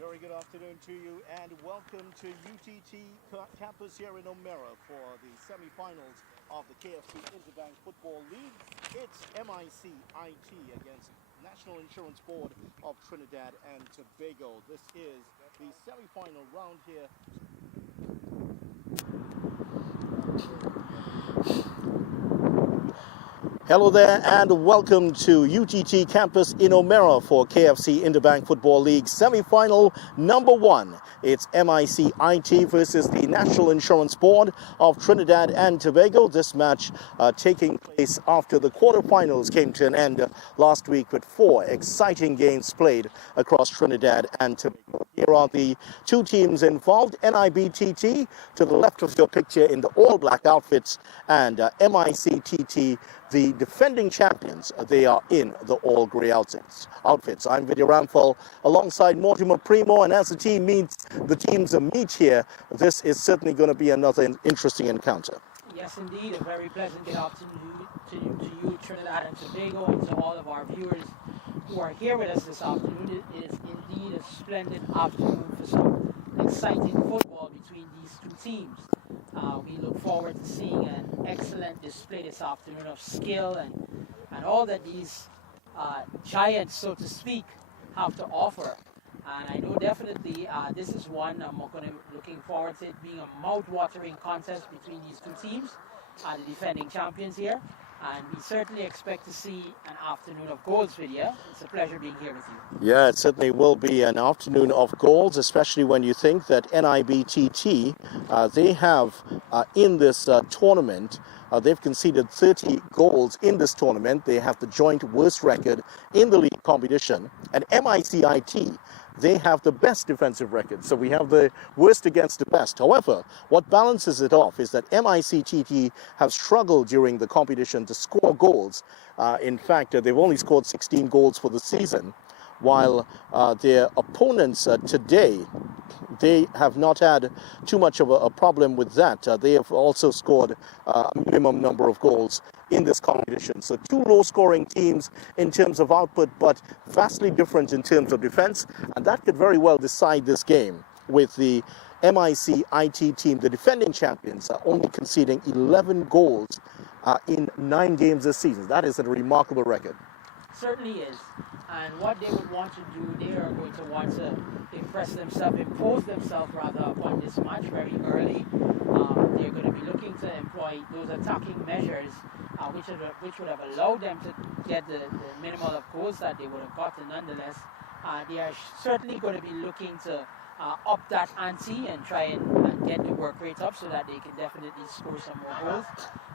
Very good afternoon to you and welcome to UTT campus here in O'Meara for the semi-finals of the KFC Interbank Football League. It's MIC-IT against National Insurance Board of Trinidad and Tobago. This is the semi-final round here. Hello there and welcome to UTT campus in O'Meara for KFC Interbank Football League semi-final number 1. It's MIC-IT versus the National Insurance Board of Trinidad and Tobago. This match taking place after the quarterfinals came to an end last week with 4 exciting games played across Trinidad and Tobago. Here are the 2 teams involved, NIBTT to the left of your picture in the all-black outfits and MICTT, the defending champions. They are in the all-grey outfits. I'm Vidya Ramphal alongside Mortimer Primo, and as the teams meet here, this is certainly going to be another interesting encounter. Yes, indeed. A very pleasant good afternoon to you, Trinidad and Tobago, and to all of our viewers who are here with us this afternoon. It is indeed a splendid afternoon for some exciting football between these 2 teams. We look forward to seeing an excellent display this afternoon of skill and all that these giants, so to speak, have to offer. And I know definitely this is one I'm looking forward to it being a mouth-watering contest between these 2 teams, the defending champions here. And we certainly expect to see an afternoon of goals, Vidya. It's a pleasure being here with you. Yeah, it certainly will be an afternoon of goals, especially when you think that NIBTT, they have in this tournament, they've conceded 30 goals in this tournament. They have the joint worst record in the league competition. And MICIT, they have the best defensive record. So we have the worst against the best. However, what balances it off is that MICTT have struggled during the competition to score goals. In fact, they've only scored 16 goals for the season, while their opponents today, they have not had too much of a problem with that. They have also scored a minimum number of goals in this competition. So 2 low-scoring teams in terms of output, but vastly different in terms of defense, and that could very well decide this game, with the MIC-IT team, the defending champions, only conceding 11 goals in 9 games this season. That is a remarkable record. Certainly is. And what they would want to do, they are going to want to impose themselves rather upon this match very early. They're going to be looking to employ those attacking measures which would have allowed them to get the minimal of goals that they would have gotten nonetheless. They are certainly going to be looking to up that ante and try and get the work rate up so that they can definitely score some more goals.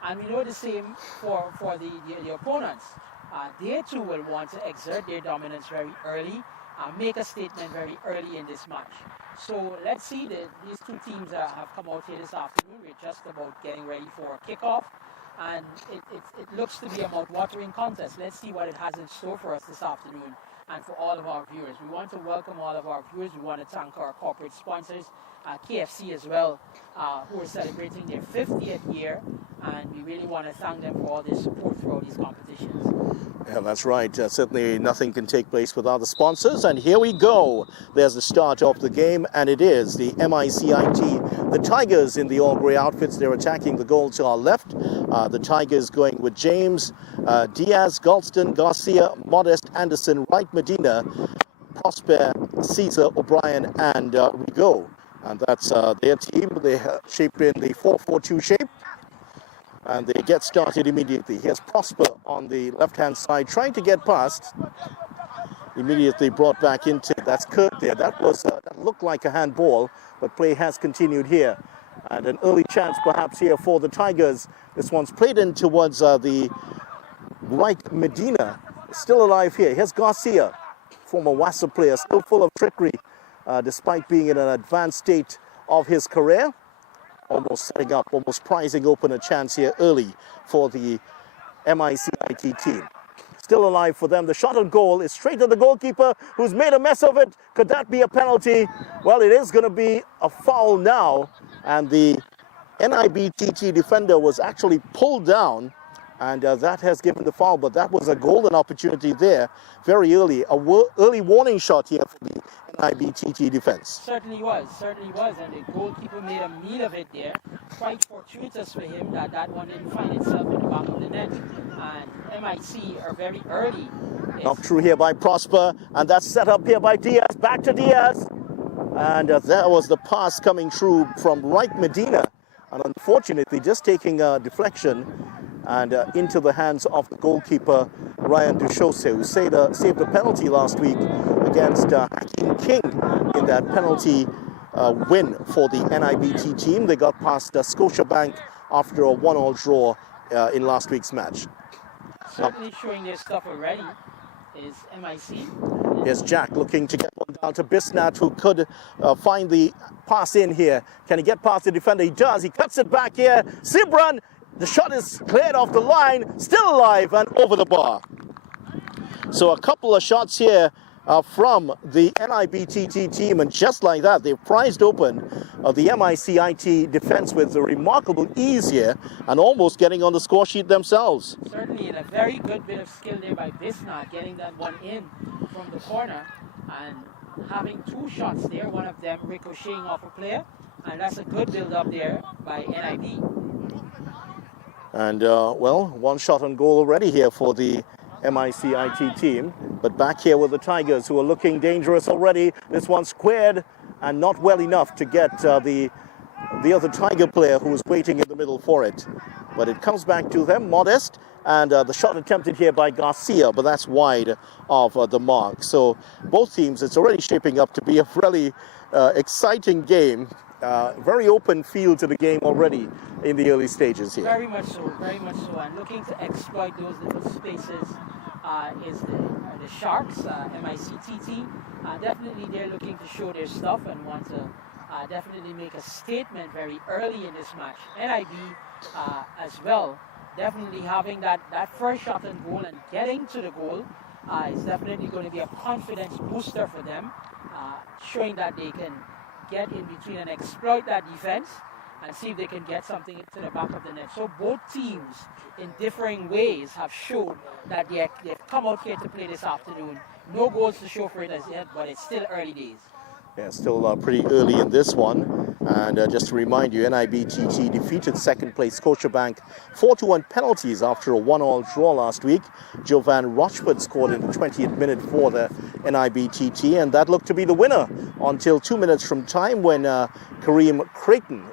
And we know the same for the opponents. They too will want to exert their dominance very early, make a statement very early in this match. So let's see, these two teams have come out here this afternoon. We're just about getting ready for kickoff, and it looks to be a mouth-watering contest. Let's see what it has in store for us this afternoon and for all of our viewers. We want to welcome all of our viewers. We want to thank our corporate sponsors, KFC as well, who are celebrating their 50th year, and we really want to thank them for all their support throughout these competitions. Yeah, that's right. Certainly nothing can take place without the sponsors. And here we go. There's the start of the game, and it is the MICIT, the Tigers in the all-grey outfits. They're attacking the goal to our left. The Tigers going with James, Diaz, Galston, Garcia, Modest, Anderson, Wright, Medina, Prosper, Caesar, O'Brien, and Rigaud. And that's their team. They shape in the 4-4-2 shape. And they get started immediately. Here's Prosper on the left-hand side, trying to get past. Immediately brought back into, that's Kirk there. That looked like a handball, but play has continued here. And an early chance perhaps here for the Tigers. This one's played in towards the right Medina. Still alive here. Here's Garcia, former Wassa player, still full of trickery, despite being in an advanced state of his career. Almost setting up, almost prizing open a chance here early for the MICIT team. Still alive for them. The shot on goal is straight to the goalkeeper, who's made a mess of it. Could that be a penalty? Well, it is going to be a foul now. And the NIBTT defender was actually pulled down, and that has given the foul. But that was a golden opportunity there very early. Early warning shot here for the NIBTT defense. Certainly was, and the goalkeeper made a meal of it there. Quite fortuitous for him that one didn't find itself in the back of the net. And MIC are very early. Knocked through here by Prosper, and that's set up here by Diaz. Back to Diaz. And that was the pass coming through from Wright Medina. And unfortunately, just taking a deflection and into the hands of the goalkeeper, Ryan Duchose, who saved a penalty last week against Hakeem King in that penalty win for the NIBT team. They got past Scotiabank after a 1-1 draw in last week's match. Certainly showing their stuff already is MIC. Here's Jack looking to get one down to Bisnat, who could find the pass in here. Can he get past the defender? He does. He cuts it back here. Sibran, the shot is cleared off the line, still alive and over the bar. So a couple of shots here from the NIBTT team, and just like that, they've prized open the MICIT defense with a remarkable ease here and almost getting on the score sheet themselves. Certainly, and a very good bit of skill there by Bisnat, getting that one in from the corner and having two shots there, one of them ricocheting off a player, and that's a good build-up there by NIB. And, well, one shot on goal already here for the MICIT team. But back here with the Tigers, who are looking dangerous already. This one squared and not well enough to get the other Tiger player who was waiting in the middle for it. But it comes back to them, Modest. And the shot attempted here by Garcia, but that's wide of the mark. So both teams, it's already shaping up to be a really exciting game. Very open field to the game already in the early stages here. Very much so, very much so. And looking to exploit those little spaces is the Sharks, MICTT. Definitely they're looking to show their stuff and want to definitely make a statement very early in this match. NIB as well, definitely having that first shot on goal and getting to the goal is definitely going to be a confidence booster for them, showing that they can get in between and exploit that defense and see if they can get something to the back of the net. So both teams in differing ways have shown that they've come out here to play this afternoon. No goals to show for it as yet, but it's still early days. Yeah, still pretty early in this one. And just to remind you, NIBTT defeated second-place Scotiabank 4-1 penalties after a 1-1 draw last week. Jovan Rochford scored in the 20th minute for the NIBTT, and that looked to be the winner until 2 minutes from time when Kareem Creighton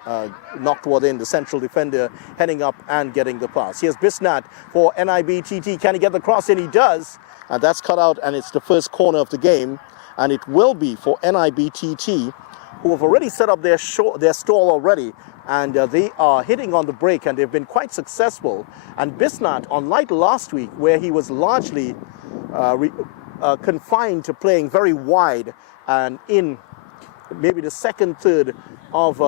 knocked one in, the central defender heading up and getting the pass. Here's Bisnat for NIBTT. Can he get the cross in? He does. And that's cut out, and it's the first corner of the game. And it will be for NIBTT, who have already set up their stall already, and they are hitting on the break, and they've been quite successful. And Bisnat, unlike last week, where he was largely confined to playing very wide and in maybe the second third of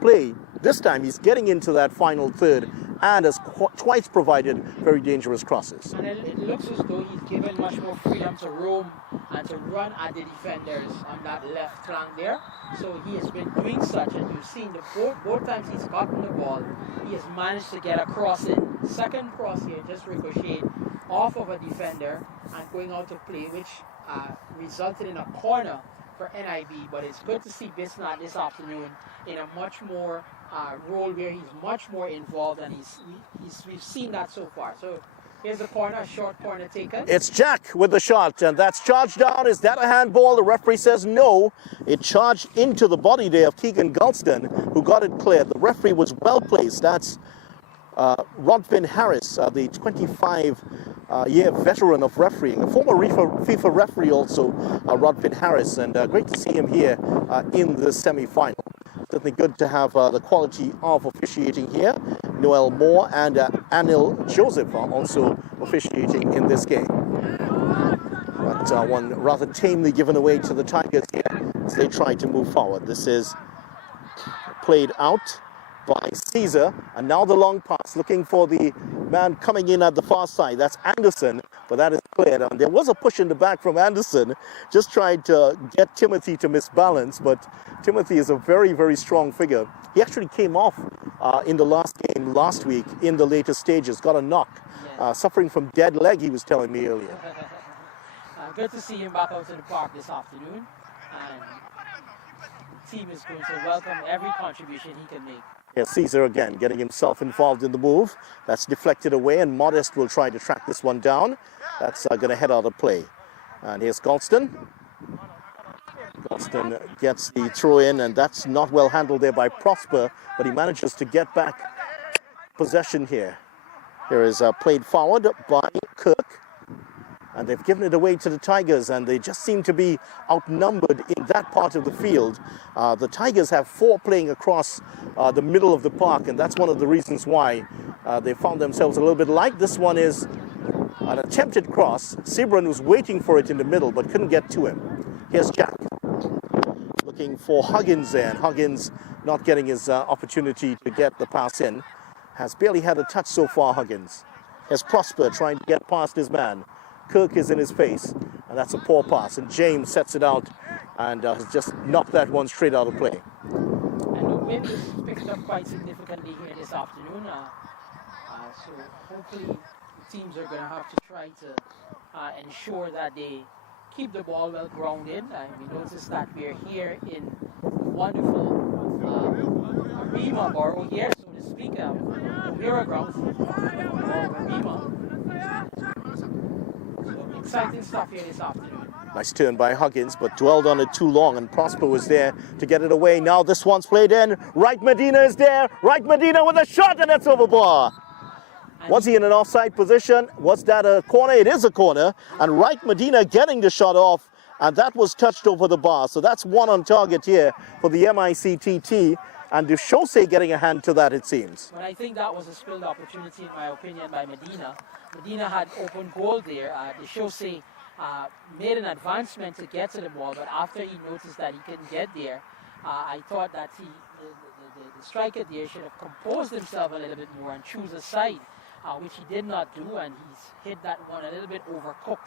play, this time he's getting into that final third and has twice provided very dangerous crosses. And it looks as though he's given much more freedom to roam and to run at the defenders on that left flank there. So he has been doing such, and you've seen both times he's gotten the ball, he has managed to get a cross in. Second cross here just ricocheted off of a defender and going out to play, which resulted in a corner for NIB. But it's good to see Bisnat this afternoon in a much more role where he's much more involved, and we've seen that so far. So here's the corner, a short corner taken. It's Jack with the shot, and that's charged down. Is that a handball? The referee says no. It charged into the body there of Keegan Gulston, who got it cleared. The referee was well placed. That's Rodvin Harris, the 25-year veteran of refereeing, a former FIFA referee also, Rodvin Harris, and great to see him here in the semi-final. Certainly good to have the quality of officiating here. Noel Moore and Anil Joseph are also officiating in this game. But one rather tamely given away to the Tigers here as they try to move forward. This is played out by Caesar, and now the long pass, looking for the man coming in at the far side. That's Anderson, but that is cleared. And there was a push in the back from Anderson, just tried to get Timothy to misbalance, but Timothy is a very, very strong figure. He actually came off in the last game last week in the later stages, got a knock, suffering from dead leg, he was telling me earlier. Good to see him back out in the park this afternoon, and the team is going to welcome every contribution he can make. Here's Caesar again, getting himself involved in the move. That's deflected away, and Modest will try to track this one down. That's going to head out of play. And here's Galston. Galston gets the throw in, and that's not well handled there by Prosper, but he manages to get back possession here. Here is played forward by Kirk. And they've given it away to the Tigers, and they just seem to be outnumbered in that part of the field. The Tigers have 4 playing across the middle of the park, and that's one of the reasons why they found themselves a little bit light. This one is an attempted cross. Sebron was waiting for it in the middle, but couldn't get to him. Here's Jack looking for Huggins there, and Huggins not getting his opportunity to get the pass in. Has barely had a touch so far, Huggins. Here's Prosper trying to get past his man. Kirk is in his face, and that's a poor pass, and James sets it out and has just knocked that one straight out of play. And the wind is picked up quite significantly here this afternoon, so hopefully the teams are going to have to try to ensure that they keep the ball well grounded. We noticed that we're here in wonderful Arima borough here, so to speak, O'Hara grounds, or Arima. Exciting stuff here this afternoon. Nice turn by Huggins, but dwelled on it too long, and Prosper was there to get it away. Now this one's played in. Right Medina is there. Right Medina with a shot, and that's over bar. Was he in an offside position? Was that a corner? It is a corner. And Right Medina getting the shot off, and that was touched over the bar. So that's one on target here for the MICTT. And Duchosset getting a hand to that, it seems. But I think that was a spilled opportunity, in my opinion, by Medina. Medina had open goal there. Duchosset made an advancement to get to the ball, but after he noticed that he couldn't get there, I thought that the striker there should have composed himself a little bit more and choose a side, which he did not do, and he's hit that one a little bit overcooked,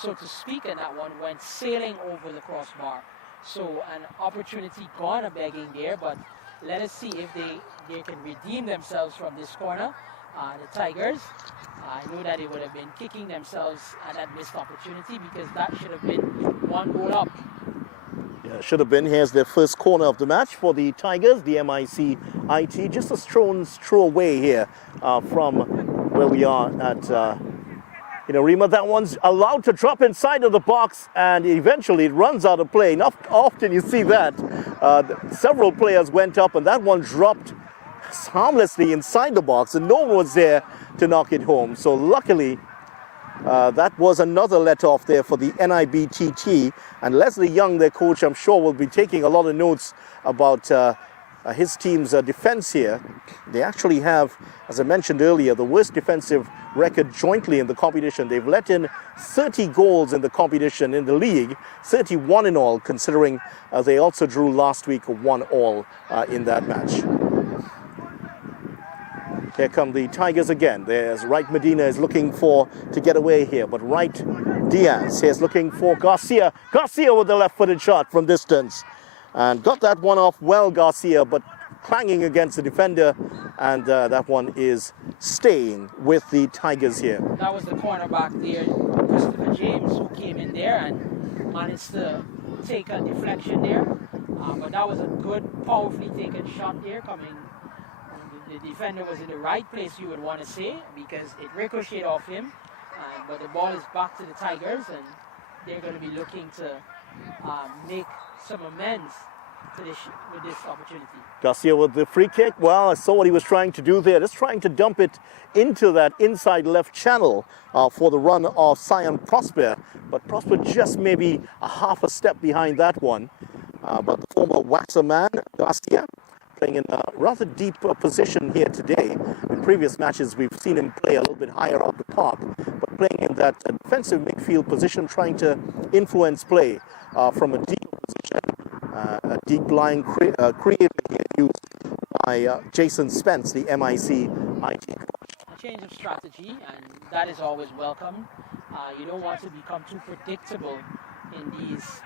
so to speak, and that one went sailing over the crossbar. So an opportunity gone a-begging there, but let us see if they can redeem themselves from this corner. The Tigers, I know that they would have been kicking themselves at that missed opportunity, because that should have been 1 goal up. Yeah, should have been. Here's the first corner of the match for the Tigers, the MIC-IT. Just a stone's throw away here from where we are at Rima. That one's allowed to drop inside of the box, and eventually it runs out of play. Not often you see that. Several players went up, and that one dropped harmlessly inside the box, and no one was there to knock it home. So luckily, that was another let-off there for the NIBTT. And Leslie Young, their coach, I'm sure will be taking a lot of notes about his team's defense here. They actually have, as I mentioned earlier, the worst defensive record jointly in the competition. They've let in 30 goals in the competition in the league, 31 in all, considering they also drew last week 1-1 in that match. Here come the Tigers again. There's Wright Medina is looking to get away here, but Wright Diaz is looking for Garcia. Garcia with the left-footed shot from distance. And got that one off well, Garcia, but clanging against the defender, and that one is staying with the Tigers here. That was the cornerback there, Christopher James, who came in there and managed to take a deflection there. But that was a good, powerfully taken shot there coming. The defender was in the right place, you would want to say, because it ricocheted off him. But the ball is back to the Tigers, and they're going to be looking to make some amends to with this opportunity. Garcia with the free kick. Well, I saw what he was trying to do there, just trying to dump it into that inside left channel for the run of Sion Prosper. But Prosper just maybe a half a step behind that one. But the former Waxer man, Garcia, playing in a rather deep position here today. In previous matches, we've seen him play a little bit higher up the park, but playing in that defensive midfield position, trying to influence play from a deep position, a deep line created here used by Jason Spence, the MIC-IT coach. A change of strategy, and that is always welcome. You don't want to become too predictable in these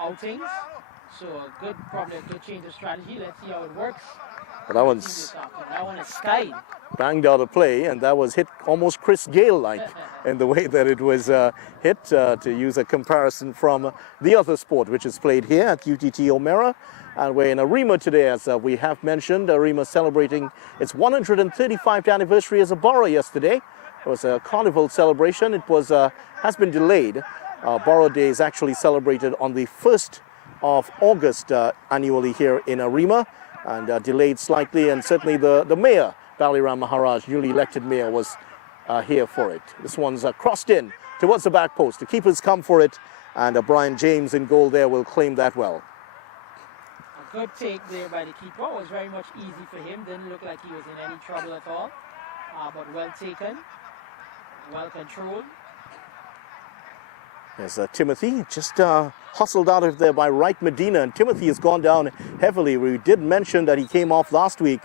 outings. So probably a good change of strategy. Let's see how it works. But that one is skied. Banged out of play, and that was hit almost Chris Gale-like in the way that it was hit, to use a comparison from the other sport, which is played here at UTT O'Meara. And we're in Arima today, as we have mentioned. Arima celebrating its 135th anniversary as a borough yesterday. It was a carnival celebration. It was has been delayed. Borough Day is actually celebrated on the 1st of August annually here in Arima, and delayed slightly, and certainly the mayor, Baliram Maharaj, newly elected mayor, was here for it. This one's crossed in towards the back post. The keepers come for it, and Brian James in goal there will claim that well. A good take there by the keeper. It was very much easy for him. Didn't look like he was in any trouble at all, but well taken, well controlled. There's Timothy, just hustled out of there by Wright Medina, and Timothy has gone down heavily. We did mention that he came off last week.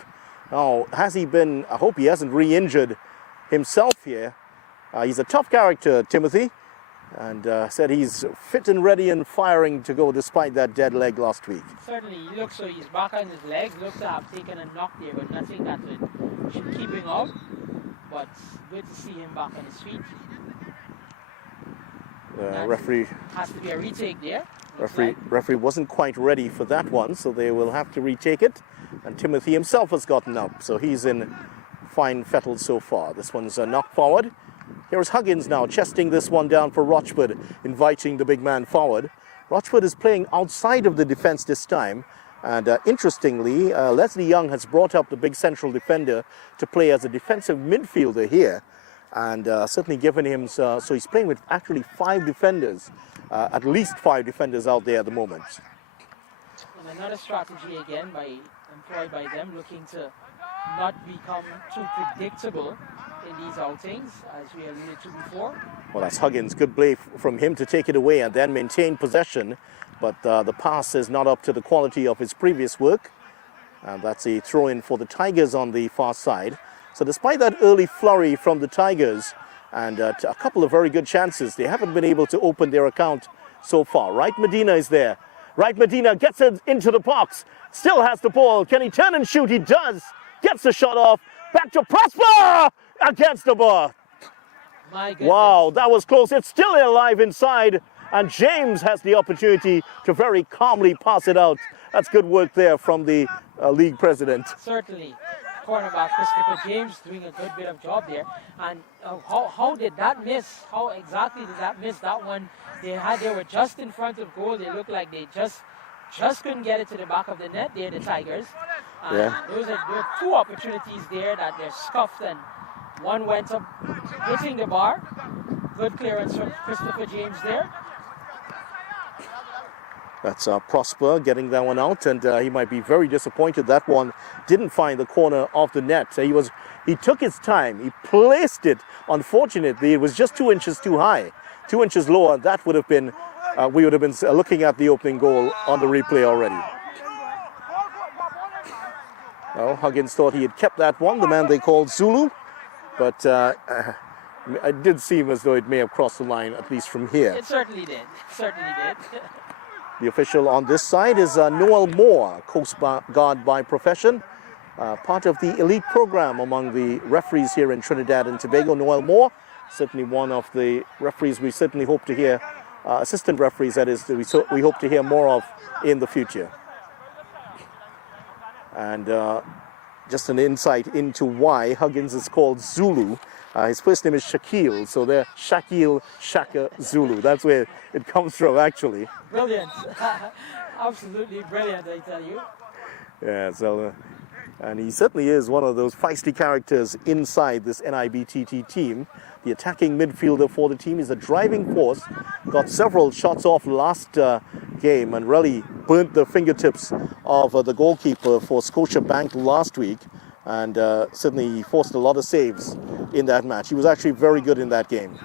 Now, has he been, I hope he hasn't re-injured himself here. He's a tough character, Timothy, and said he's fit and ready and firing to go despite that dead leg last week. Certainly, he looks so he's back on his legs, looks to have taken a knock there, but nothing that should keep him out. But good to see him back on his feet. Referee has to be a retake there. Referee wasn't quite ready for that one, so they will have to retake it. And Timothy himself has gotten up, so he's in fine fettle so far. This one's knocked forward. Here's Huggins now, chesting this one down for Rochford, inviting the big man forward. Rochford is playing outside of the defense this time. And interestingly, Leslie Young has brought up the big central defender to play as a defensive midfielder here. And certainly given him, so he's playing with actually 5 defenders, at least 5 defenders out there at the moment. And another strategy again employed by them, looking to not become too predictable in these outings, as we alluded to before. Well, that's Huggins. Good play from him to take it away and then maintain possession. But the pass is not up to the quality of his previous work. And that's a throw-in for the Tigers on the far side. So despite that early flurry from the Tigers and a couple of very good chances, they haven't been able to open their account so far. Wright Medina is there. Wright Medina gets it into the box. Still has the ball. Can he turn and shoot? He does. Gets the shot off. Back to Prosper against the bar. My goodness. Wow, that was close. It's still alive inside. And James has the opportunity to very calmly pass it out. That's good work there from the league president. Certainly. Cornerback Christopher James doing a good bit of job there. And how did that miss? How exactly did that miss? That one, they were just in front of goal. They looked like they just couldn't get it to the back of the net. They're the Tigers. And there are two opportunities there that they're scuffed, and one went up hitting the bar. Good clearance from Christopher James there. That's Prosper getting that one out, and he might be very disappointed that one didn't find the corner of the net. He took his time, he placed it. Unfortunately, it was just 2 inches too high, 2 inches lower. That would have been, we would have been looking at the opening goal on the replay already. Well, Huggins thought he had kept that one, the man they called Zulu, but it did seem as though it may have crossed the line, at least from here. It certainly did. It certainly did. The official on this side is Noel Moore, Coast Guard by profession, part of the elite program among the referees here in Trinidad and Tobago. Noel Moore, certainly one of the referees we certainly hope to hear, assistant referees that is, we hope to hear more of in the future. And just an insight into why Huggins is called Zulu. His first name is Shaquille, so they're Shaquille, Shaka, Zulu. That's where it comes from, actually. Brilliant. Absolutely brilliant, I tell you. Yeah, so, and he certainly is one of those feisty characters inside this NIBTT team. The attacking midfielder for the team is a driving force. Got several shots off last game and really burnt the fingertips of the goalkeeper for Scotiabank last week. And certainly he forced a lot of saves in that match. He was actually very good in that game.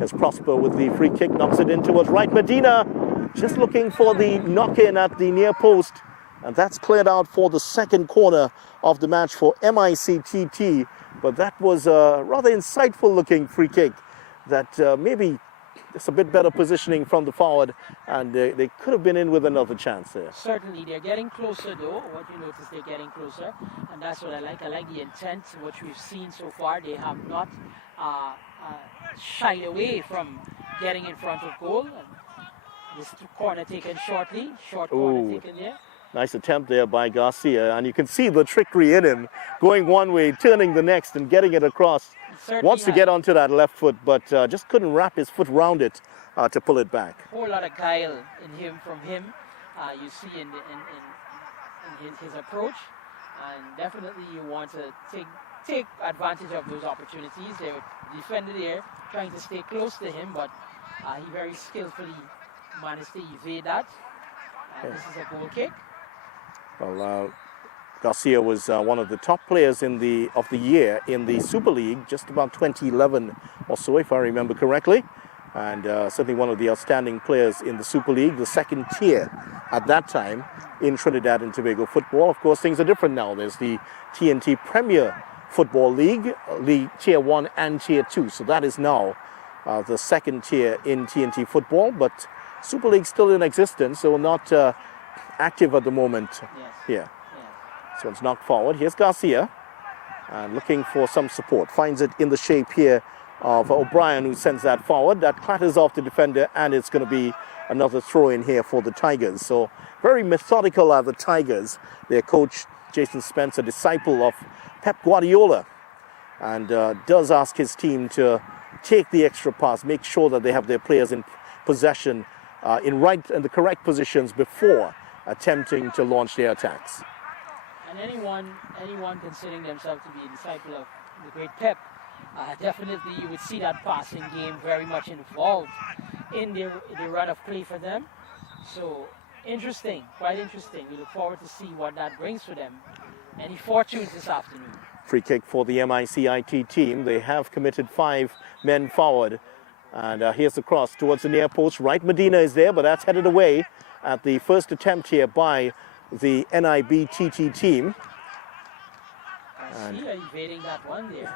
As Prosper with the free kick knocks it in towards right. Medina just looking for the knock-in at the near post. And that's cleared out for the second corner of the match for MICTT. But that was a rather insightful looking free kick that maybe just a bit better positioning from the forward, and they could have been in with another chance there. Certainly, they're getting closer though. What you notice, they're getting closer, and that's what I like. I like the intent, which we've seen so far. They have not shied away from getting in front of goal. And this corner taken shortly, short corner taken there. Nice attempt there by Garcia, and you can see the trickery in him, going one way, turning the next, and getting it across. Wants to get onto that left foot, but just couldn't wrap his foot around it to pull it back. A whole lot of guile in him from him. You see in his approach, and definitely you want to take advantage of those opportunities. They were defended there, trying to stay close to him, but he very skillfully managed to evade that. This is a goal kick. Well, Garcia was one of the top players of the year in the Super League, just about 2011 or so, if I remember correctly. And certainly one of the outstanding players in the Super League, the second tier at that time in Trinidad and Tobago football. Of course, things are different now. There's the TNT Premier Football League, League Tier 1 and Tier 2. So that is now the second tier in TNT football, but Super League still in existence, so not active at the moment here. So it's knocked forward. Here's Garcia, and looking for some support. Finds it in the shape here of O'Brien, who sends that forward. That clatters off the defender, and it's going to be another throw in here for the Tigers. So very methodical are the Tigers. Their coach, Jason Spence, a disciple of Pep Guardiola, and does ask his team to take the extra pass, make sure that they have their players in possession in the correct positions before attempting to launch their attacks. And anyone considering themselves to be a disciple of the great Pep, definitely you would see that passing game very much involved in the run of play for them. So interesting, quite interesting. We look forward to see what that brings for them. Any fortunes this afternoon? Free kick for the MICIT team. They have committed 5 men forward. And here's the cross towards the near post. Right, Medina is there, but that's headed away at the first attempt here by the NIBTT team. And evading that one there.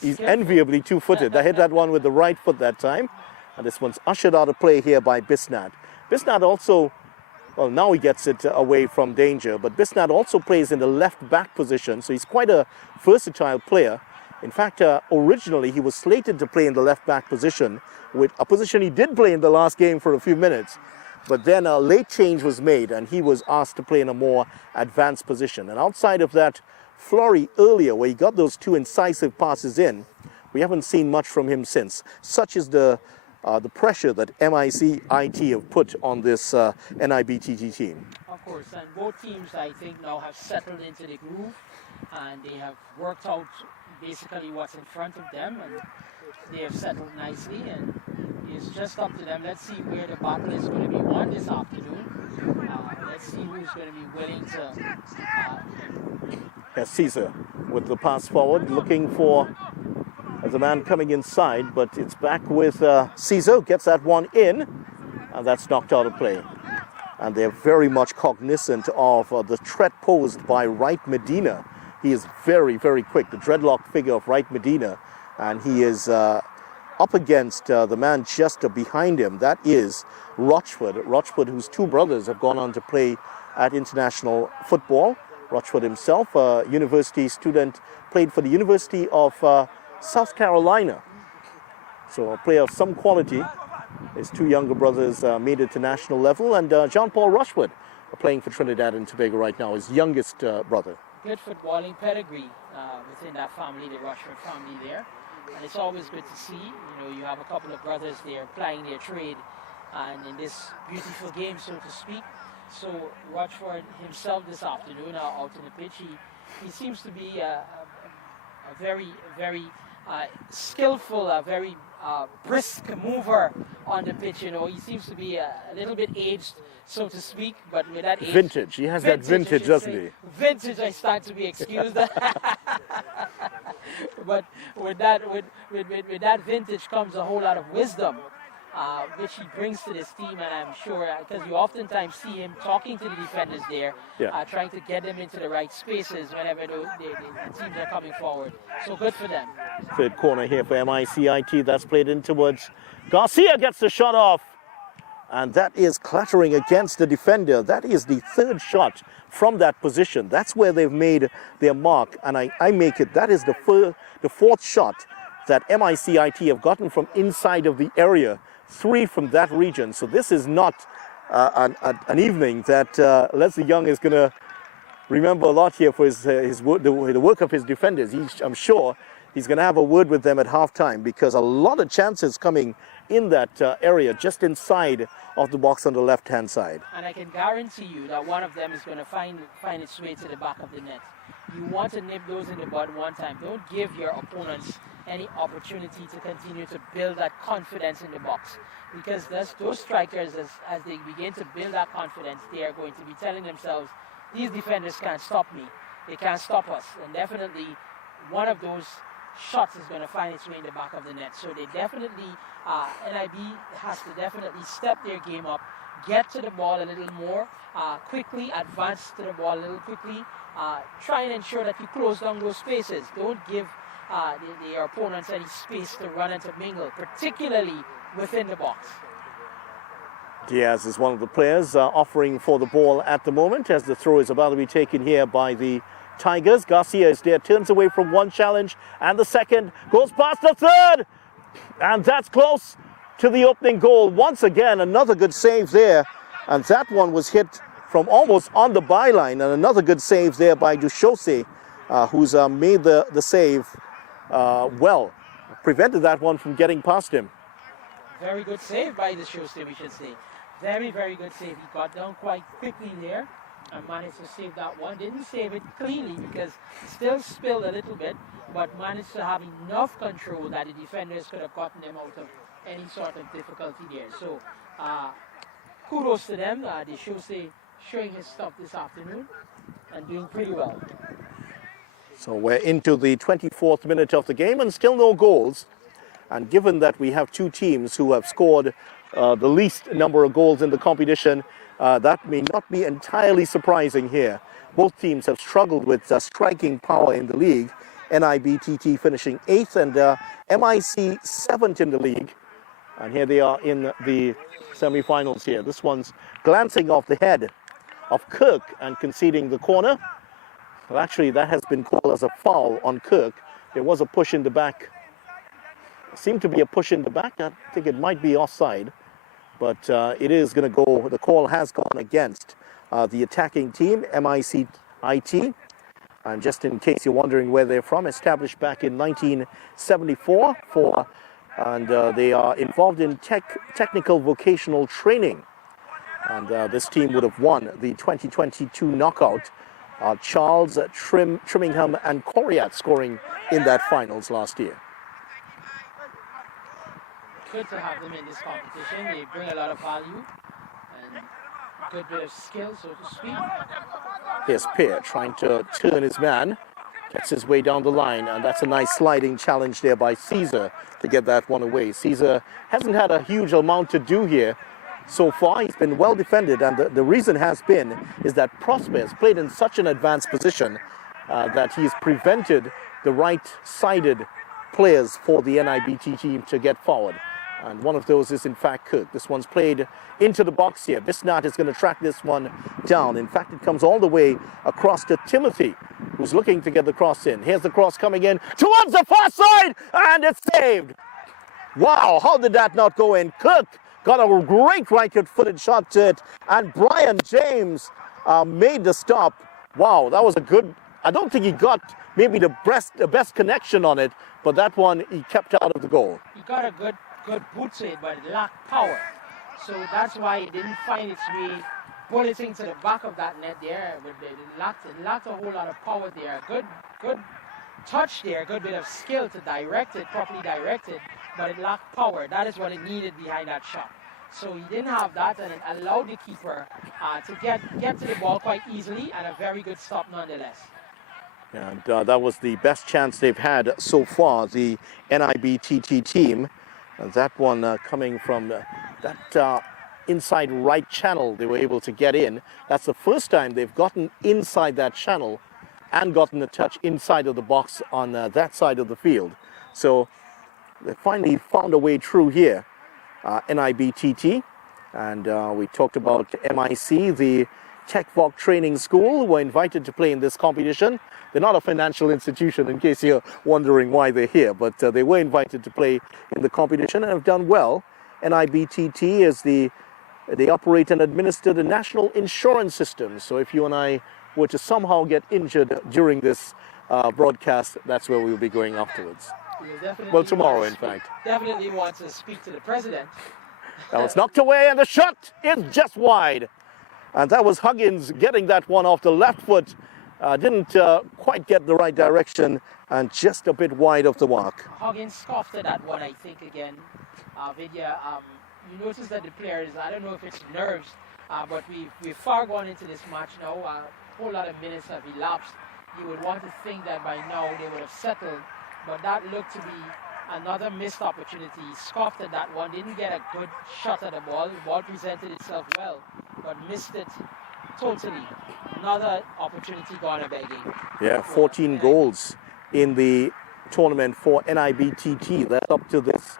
He's enviably two-footed. I hit that one with the right foot that time. And this one's ushered out of play here by Bisnat. Bisnat also, well, now he gets it away from danger, but Bisnat also plays in the left back position, so he's quite a versatile player. In fact, originally he was slated to play in the left back position, with a position he did play in the last game for a few minutes. But then a late change was made and he was asked to play in a more advanced position. And outside of that flurry earlier, where he got those 2 incisive passes in, we haven't seen much from him since. Such is the pressure that MIC-IT have put on this NIBTT team. Of course, and both teams, I think, now have settled into the groove, and they have worked out basically what's in front of them, and they have settled nicely, and it's just up to them. Let's see where the battle is going to be won this afternoon. Let's see who's going to be willing to... Yes, Caesar with the pass forward, looking for the man coming inside, but it's back with Caesar, gets that one in, and that's knocked out of play. And they're very much cognizant of the threat posed by Wright Medina. He is very, very quick, the dreadlock figure of Wright Medina, and he is up against the man just behind him. That is Rochford. Rochford, whose 2 brothers have gone on to play at international football. Rochford himself, a university student, played for the University of South Carolina. So a player of some quality. His 2 younger brothers made it to national level, and Jean-Paul Rochford playing for Trinidad and Tobago right now, his youngest brother. Good footballing pedigree within that family, the Rochford family there. And it's always good to see, you have a couple of brothers there plying their trade and in this beautiful game, so to speak. So Rochford himself this afternoon out on the pitch, he seems to be a very, very skillful, a very brisk mover on the pitch. He seems to be a little bit aged, so to speak, but with that age, vintage. He has that vintage, doesn't he? Vintage, I stand to be excused. But with that vintage comes a whole lot of wisdom, which he brings to this team, and I'm sure, because you oftentimes see him talking to the defenders there, trying to get them into the right spaces whenever the teams are coming forward. So good for them. Third corner here for MIC-IT. That's played in towards Garcia, gets the shot off. And that is clattering against the defender. That is the 3rd shot from that position. That's where they've made their mark. And I make it, that is the 4th shot that MIC-IT have gotten from inside of the area. 3 from that region. So this is not an evening that Leslie Young is going to remember a lot here for the work of his defenders. I'm sure he's going to have a word with them at halftime, because a lot of chances coming in that area just inside of the box on the left-hand side. And I can guarantee you that one of them is going to find its way to the back of the net. You want to nip those in the bud one time. Don't give your opponents any opportunity to continue to build that confidence in the box, because those strikers, as they begin to build that confidence, they are going to be telling themselves, these defenders can't stop me, they can't stop us. And definitely one of those shots is going to find its way in the back of the net. So they definitely, NIB has to definitely step their game up, get to the ball a little more quickly, advance to the ball a little quickly, try and ensure that you close down those spaces. Don't give their opponents any space to run and to mingle, particularly within the box. Diaz is one of the players offering for the ball at the moment, as the throw is about to be taken here by the Tigers. Garcia is there, turns away from one challenge, and the second goes past the third, and that's close to the opening goal. Once again, another good save there, and that one was hit from almost on the byline, and another good save there by Duchose, who's made the save well, prevented that one from getting past him. Very good save by Duchose, we should say. Very, very good save. He got down quite quickly there and managed to save that one. Didn't save it cleanly because still spilled a little bit, but managed to have enough control that the defenders could have gotten them out of any sort of difficulty there. So kudos to them. Duchose showing his stuff this afternoon and doing pretty well. So we're into the 24th minute of the game and still no goals. And given that we have 2 teams who have scored the least number of goals in the competition, that may not be entirely surprising here. Both teams have struggled with striking power in the league. NIBTT finishing 8th and MIC 7th in the league. And here they are in the semi-finals here. This one's glancing off the head of Kirk and conceding the corner. Well, actually, that has been called as a foul on Kirk. There was a push in the back. Seemed to be a push in the back. I think it might be offside, but it is going to go. The call has gone against the attacking team, MICIT. And just in case you're wondering where they're from, established back in 1974 and they are involved in technical vocational training. And this team would have won the 2022 knockout. Charles, Trimingham and Coriat scoring in that finals last year. Good to have them in this competition. They bring a lot of value and good bit of skill, so to speak. Here's Pear trying to turn his man, gets his way down the line, and that's a nice sliding challenge there by Caesar to get that one away. Caesar hasn't had a huge amount to do here so far. He's been well defended, and the reason has been is that Prosper has played in such an advanced position that he's prevented the right-sided players for the NIBT team to get forward. And one of those is, in fact, Kirk. This one's played into the box here. Bisnat is going to track this one down. In fact, it comes all the way across to Timothy, who's looking to get the cross in. Here's the cross coming in towards the far side, and it's saved. Wow, how did that not go in? Kirk got a great right-footed shot to it, and Brian James made the stop. Wow, that was a good... I don't think he got maybe the best connection on it, but that one he kept out of the goal. He got a good boot to it, but it lacked power. So that's why it didn't find its way bulleting to the back of that net there. But it lacked a whole lot of power there. Good touch there, good bit of skill to direct it, properly directed, but it lacked power. That is what it needed behind that shot. So he didn't have that, and it allowed the keeper to get to the ball quite easily, and a very good stop nonetheless. And that was the best chance they've had so far, the NIBTT team. That one coming from that inside right channel they were able to get in. That's the first time they've gotten inside that channel and gotten a touch inside of the box on that side of the field. So they finally found a way through here, NIBTT. And we talked about MIC, the Tech Voc Training School, were invited to play in this competition. They're not a financial institution, in case you're wondering why they're here, but they were invited to play in the competition and have done well. NIBTT is they operate and administer the national insurance system. So if you and I were to somehow get injured during this broadcast, that's where we'll be going afterwards. Well, tomorrow, in fact. Definitely want to speak to the president. That was knocked away, and the shot is just wide. And that was Huggins getting that one off the left foot. Didn't quite get the right direction, and just a bit wide of the mark. Huggins scoffed at that one, I think, again. Vidya, you notice that the players, I don't know if it's nerves, but we've far gone into this match now. A whole lot of minutes have elapsed. You would want to think that by now they would have settled, but that looked to be another missed opportunity. He scoffed at that one, didn't get a good shot at the ball. The ball presented itself well, but missed it totally. Another opportunity gone a begging. Yeah, 14 goals in the tournament for NIBTT. That's up to this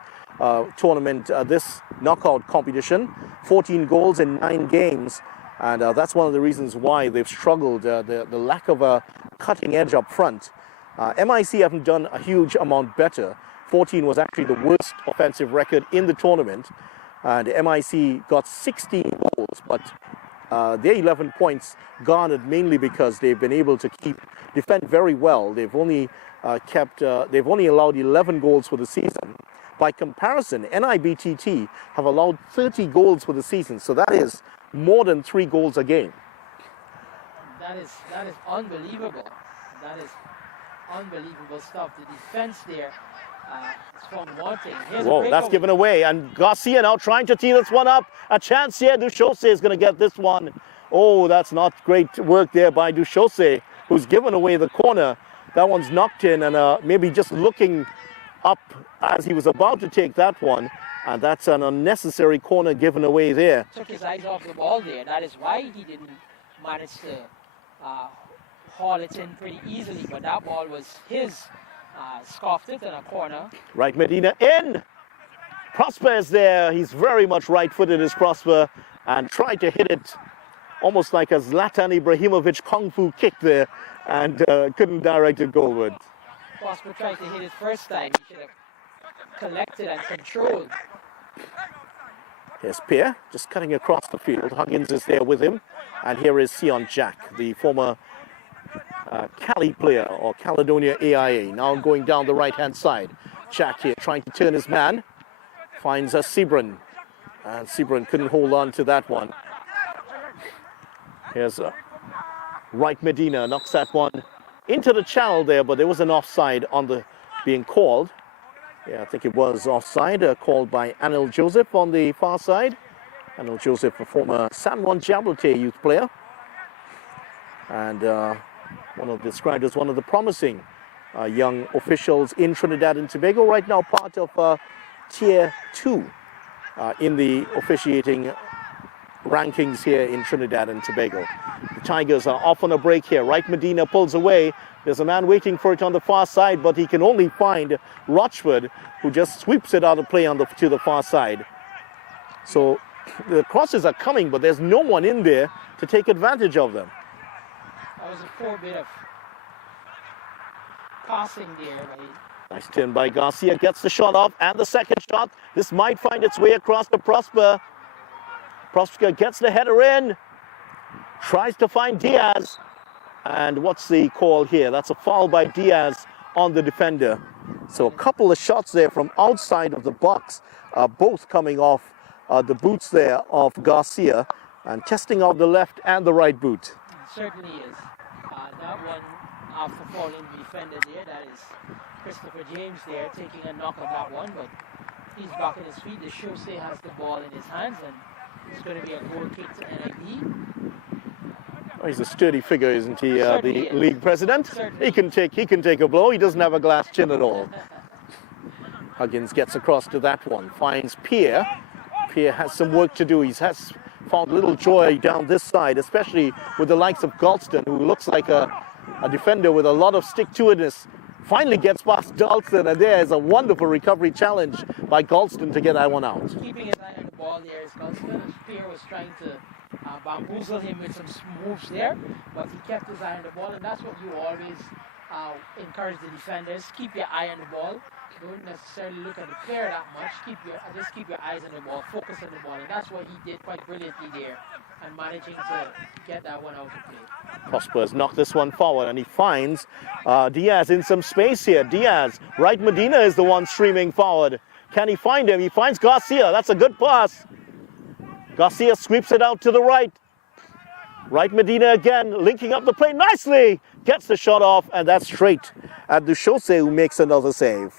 tournament, this knockout competition. 14 goals in 9 games. And that's one of the reasons why they've struggled, the lack of a cutting edge up front. MIC haven't done a huge amount better. 14 was actually the worst offensive record in the tournament. And MIC got 16 goals, but their 11 points garnered mainly because they've been able to defend very well. They've only allowed 11 goals for the season. By comparison, NIBTT have allowed 30 goals for the season, so that is more than 3 goals a game. That is unbelievable. That is unbelievable stuff. The defense there is from wanting. Whoa, that's given away, and Garcia now trying to tee this one up. A chance here. Duchose is going to get this one. Oh, that's not great work there by Duchose, who's given away the corner. That one's knocked in, and maybe just looking up as he was about to take that one, and that's an unnecessary corner given away there. Took his eyes off the ball there. That is why he didn't manage to haul it in pretty easily, but that ball was his. Scoffed it in a corner. Right, Medina in. Prosper is there. He's very much right-footed as Prosper, and tried to hit it almost like a Zlatan Ibrahimovic kung fu kick there, and couldn't direct it goalward. Prosper tried to hit it first time. He should have collected and controlled. Here's Pierre, just cutting across the field. Huggins is there with him. And here is Sion Jack, the former Cali player, or Caledonia AIA, now going down the right-hand side. Jack here trying to turn his man. Finds Sebron. And Sebron couldn't hold on to that one. Here's Wright Medina, knocks that one into the channel there, but there was an offside on the being called. Yeah, I think it was offside, called by Anil Joseph on the far side. Anil Joseph, a former San Juan Jablonte youth player. And described as one of the promising young officials in Trinidad and Tobago. Right now part of Tier 2 in the officiating rankings here in Trinidad and Tobago. The Tigers are off on a break here. Wright Medina pulls away. There's a man waiting for it on the far side, but he can only find Rochford, who just sweeps it out of play to the far side. So the crosses are coming, but there's no one in there to take advantage of them. That was a poor bit of passing there. Nice turn by Garcia, gets the shot off, and the second shot. This might find its way across to Prosper. Prosper gets the header in, tries to find Diaz. And what's the call here? That's a foul by Diaz on the defender. So a couple of shots there from outside of the box, both coming off the boots there of Garcia, and testing out the left and the right boot. It certainly is. That one after falling the defender there, that is Christopher James there taking a knock on that one, but he's back in his feet. The Showstay has the ball in his hands, and it's going to be a goal kick to NIB. Oh, he's a sturdy figure, isn't he, the is. league president? Certainly. He can take a blow. He doesn't have a glass chin at all. Huggins gets across to that one, finds Pierre. Pierre has some work to do. He has found little joy down this side, especially with the likes of Galston, who looks like a defender with a lot of stick-to-itness. Finally gets past Dalston, and there is a wonderful recovery challenge by Galston to get that one out. Keeping his eye on the ball there is Galston. Pierre was trying to bamboozle him with some moves there, but he kept his eye on the ball, and that's what you always encourage the defenders. Keep your eye on the ball. Don't necessarily look at the player that much. Just keep your eyes on the ball, focus on the ball, and that's what he did quite brilliantly there, and managing to get that one out of play. Prosper has knocked this one forward, and he finds Diaz in some space here. Diaz, Wright Medina is the one streaming forward. Can he find him? He finds Garcia. That's a good pass. Garcia sweeps it out to the right. Wright Medina again, linking up the play nicely. Gets the shot off, and that's straight at the Showstay, who makes another save.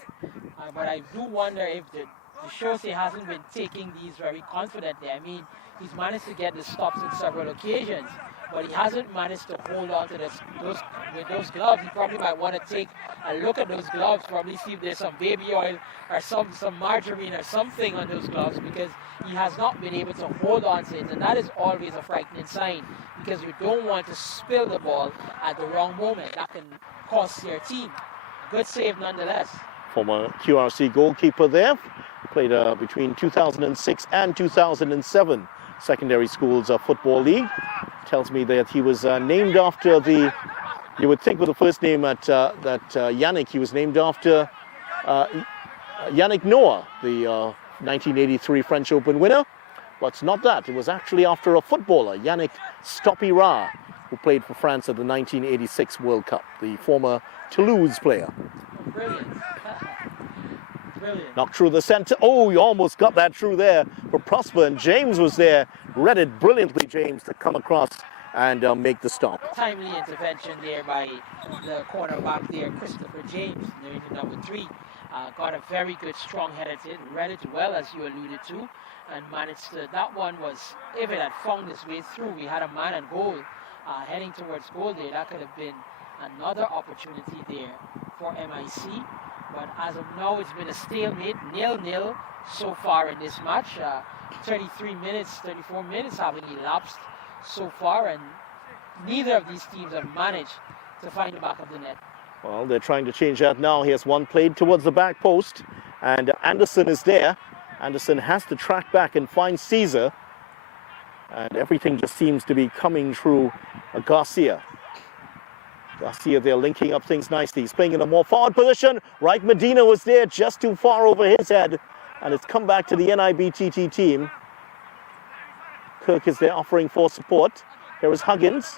But I do wonder if the Showstay hasn't been taking these very confidently. I mean, he's managed to get the stops on several occasions, but he hasn't managed to hold on to with those gloves. He probably might want to take a look at those gloves, probably see if there's some baby oil or some margarine or something on those gloves, because he has not been able to hold on to it, and that is always a frightening sign, because you don't want to spill the ball at the wrong moment. That can cost your team. Good save nonetheless. Former QRC goalkeeper there, played between 2006 and 2007 Secondary Schools Football League. Tells me that he was named after you would think with the first name that Yannick, he was named after Yannick Noah, the 1983 French Open winner. But it's not that. It was actually after a footballer, Yannick Stopira, who played for France at the 1986 World Cup, the former Toulouse player. Brilliant. Brilliant. Knocked through the center. Oh, he almost got that through there for Prosper, and James was there. Read it brilliantly, James, to come across and make the stop. Timely intervention there by the cornerback there, Christopher James, number 3. Got a very good strong header to it, read it well, as you alluded to, and managed to, that one was, if it had found its way through, we had a man on goal, heading towards goal there. That could have been another opportunity there for MIC. But as of now, it's been a stalemate, 0-0 so far in this match. 34 minutes having elapsed so far, and neither of these teams have managed to find the back of the net. Well, they're trying to change that now. Here's one played towards the back post, and Anderson is there. Anderson has to track back and find Caesar, and everything just seems to be coming through Garcia. Garcia there linking up things nicely. He's playing in a more forward position. Right, Medina was there just too far over his head. And it's come back to the NIBTT team. Kirk is there offering for support. Here is Huggins.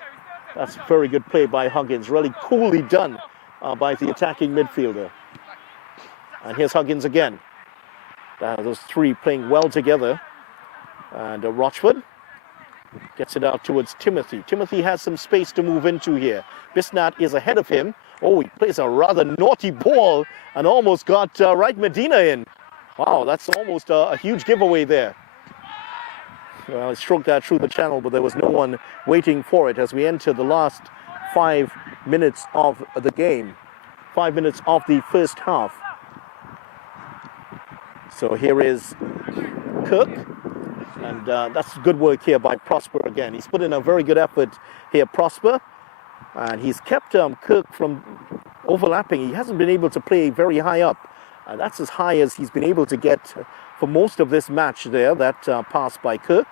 That's very good play by Huggins. Really coolly done by the attacking midfielder. And here's Huggins again. Those three playing well together. And Rochford gets it out towards Timothy. Timothy has some space to move into here. Bisnat is ahead of him. Oh, he plays a rather naughty ball and almost got Right Medina in. Wow, that's almost a huge giveaway there. Well, he stroked that through the channel, but there was no one waiting for it as we enter the last 5 minutes of the game. 5 minutes of the first half. So here is Kirk. And that's good work here by Prosper again. He's put in a very good effort here, Prosper. And he's kept Kirk from overlapping. He hasn't been able to play very high up. That's as high as he's been able to get for most of this match there, that pass by Kirk.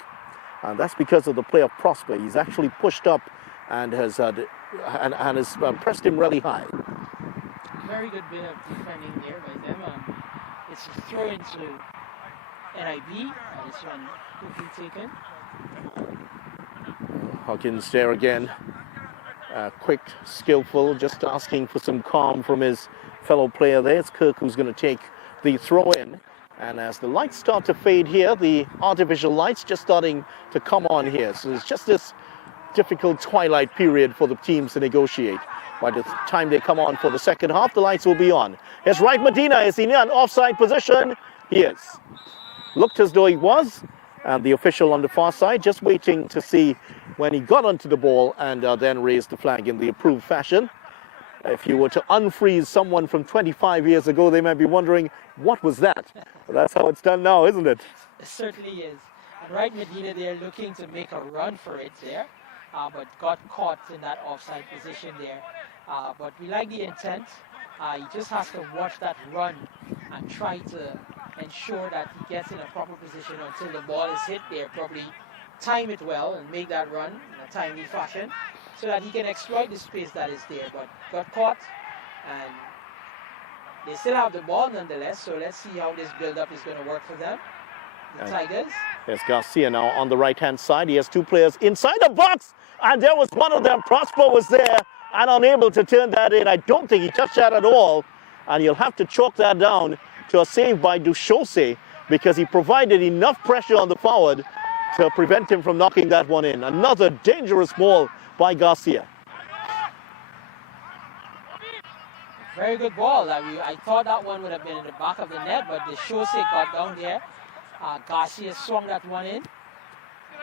And that's because of the play of Prosper. He's actually pushed up and has pressed him really high. Very good bit of defending there by them. It's a throw into NIB. This one quickly taken. Hawkins there again. Quick, skillful, just asking for some calm from his fellow player there. It's Kirk who's going to take the throw in. And as the lights start to fade here, the artificial lights just starting to come on here. So it's just this difficult twilight period for the teams to negotiate. By the time they come on for the second half, the lights will be on. Here's Right Medina. Is he in an offside position? He is. Looked as though he was. And the official on the far side just waiting to see when he got onto the ball and then raised the flag in the approved fashion. If you were to unfreeze someone from 25 years ago, they might be wondering, what was that? Well, that's how it's done now, isn't it? It certainly is. And Right Medina, they're looking to make a run for it there, but got caught in that offside position there. But we like the intent. He just has to watch that run and try to ensure that he gets in a proper position until the ball is hit there. Probably time it well and make that run in a timely fashion so that he can exploit the space that is there. But got caught, and they still have the ball nonetheless. So let's see how this build-up is going to work for them. The Tigers. There's Garcia now on the right-hand side. He has two players inside the box, and there was one of them. Prosper was there and unable to turn that in. I don't think he touched that at all, and you'll have to chalk that down to a save by Duchose because he provided enough pressure on the forward to prevent him from knocking that one in. Another dangerous ball by Garcia. Very good ball. I thought that one would have been in the back of the net, but Duchose got down there. Garcia swung that one in.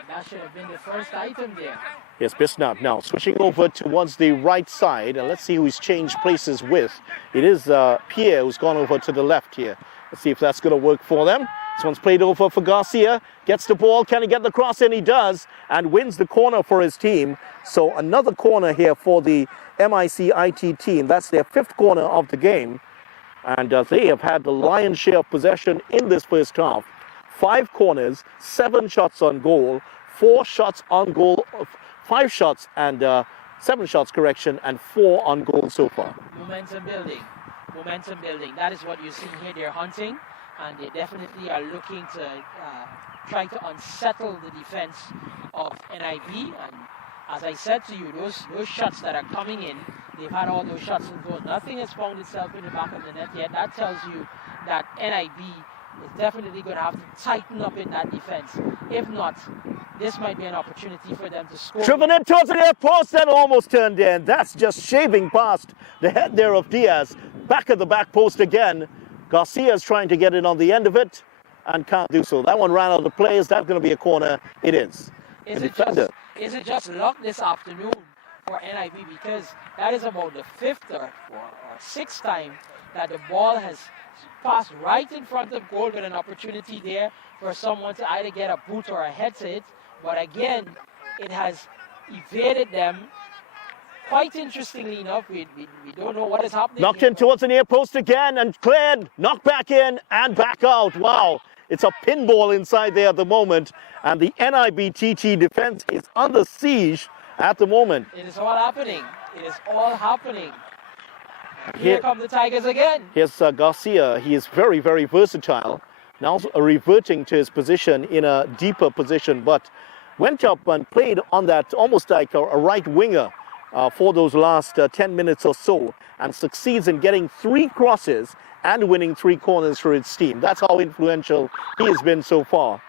That should have been the first item there. Yes, Bisnat now switching over towards the right side. And let's see who he's changed places with. It is Pierre who's gone over to the left here. Let's see if that's going to work for them. This one's played over for Garcia. Gets the ball. Can he get the cross in? He does. And wins the corner for his team. So another corner here for the MICIT team. That's their fifth corner of the game. And they have had the lion's share of possession in this first half. 5 corners, 7 shots on goal, 4 shots on goal, 5 shots and 7 shots, correction, and 4 on goal so far. Momentum building. Momentum building. That is what you're seeing here. They're hunting, and they definitely are looking to try to unsettle the defense of NIB. And as I said to you, those shots that are coming in, they've had all those shots on goal. Nothing has found itself in the back of the net yet. That tells you that NIB is definitely going to have to tighten up in that defense. If not, this might be an opportunity for them to score. Driven in towards the near post and almost turned in. That's just shaving past the head there of Diaz. Back at the back post again. Garcia's trying to get in on the end of it and can't do so. That one ran out of play. Is that going to be a corner? It is. Is it just luck this afternoon for NIB? Because that is about the 5th or 6th time that the ball has passed right in front of goal with an opportunity there for someone to either get a boot or a head to it. But again, it has evaded them. Quite interestingly enough, we don't know what is happening. Knocked in towards the near post again and cleared. Knocked back in and back out. Wow. It's a pinball inside there at the moment. And the NIBTT defense is under siege at the moment. It is all happening. It is all happening. Here Here, come the Tigers again. here's Garcia. He is very, very versatile. Now reverting to his position in a deeper position, but went up and played on that almost like a right winger for those last 10 minutes or so, and succeeds in getting 3 crosses and winning 3 corners for his team. That's how influential he has been so far.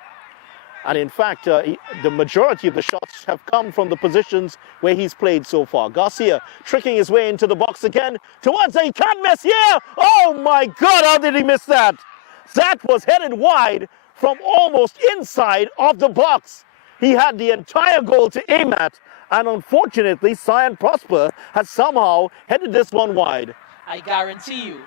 And in fact, the majority of the shots have come from the positions where he's played so far. Garcia tricking his way into the box again. Towards he can't miss here. Oh my God, how did he miss that? That was headed wide from almost inside of the box. He had the entire goal to aim at. And unfortunately, Cyan Prosper has somehow headed this one wide. I guarantee you,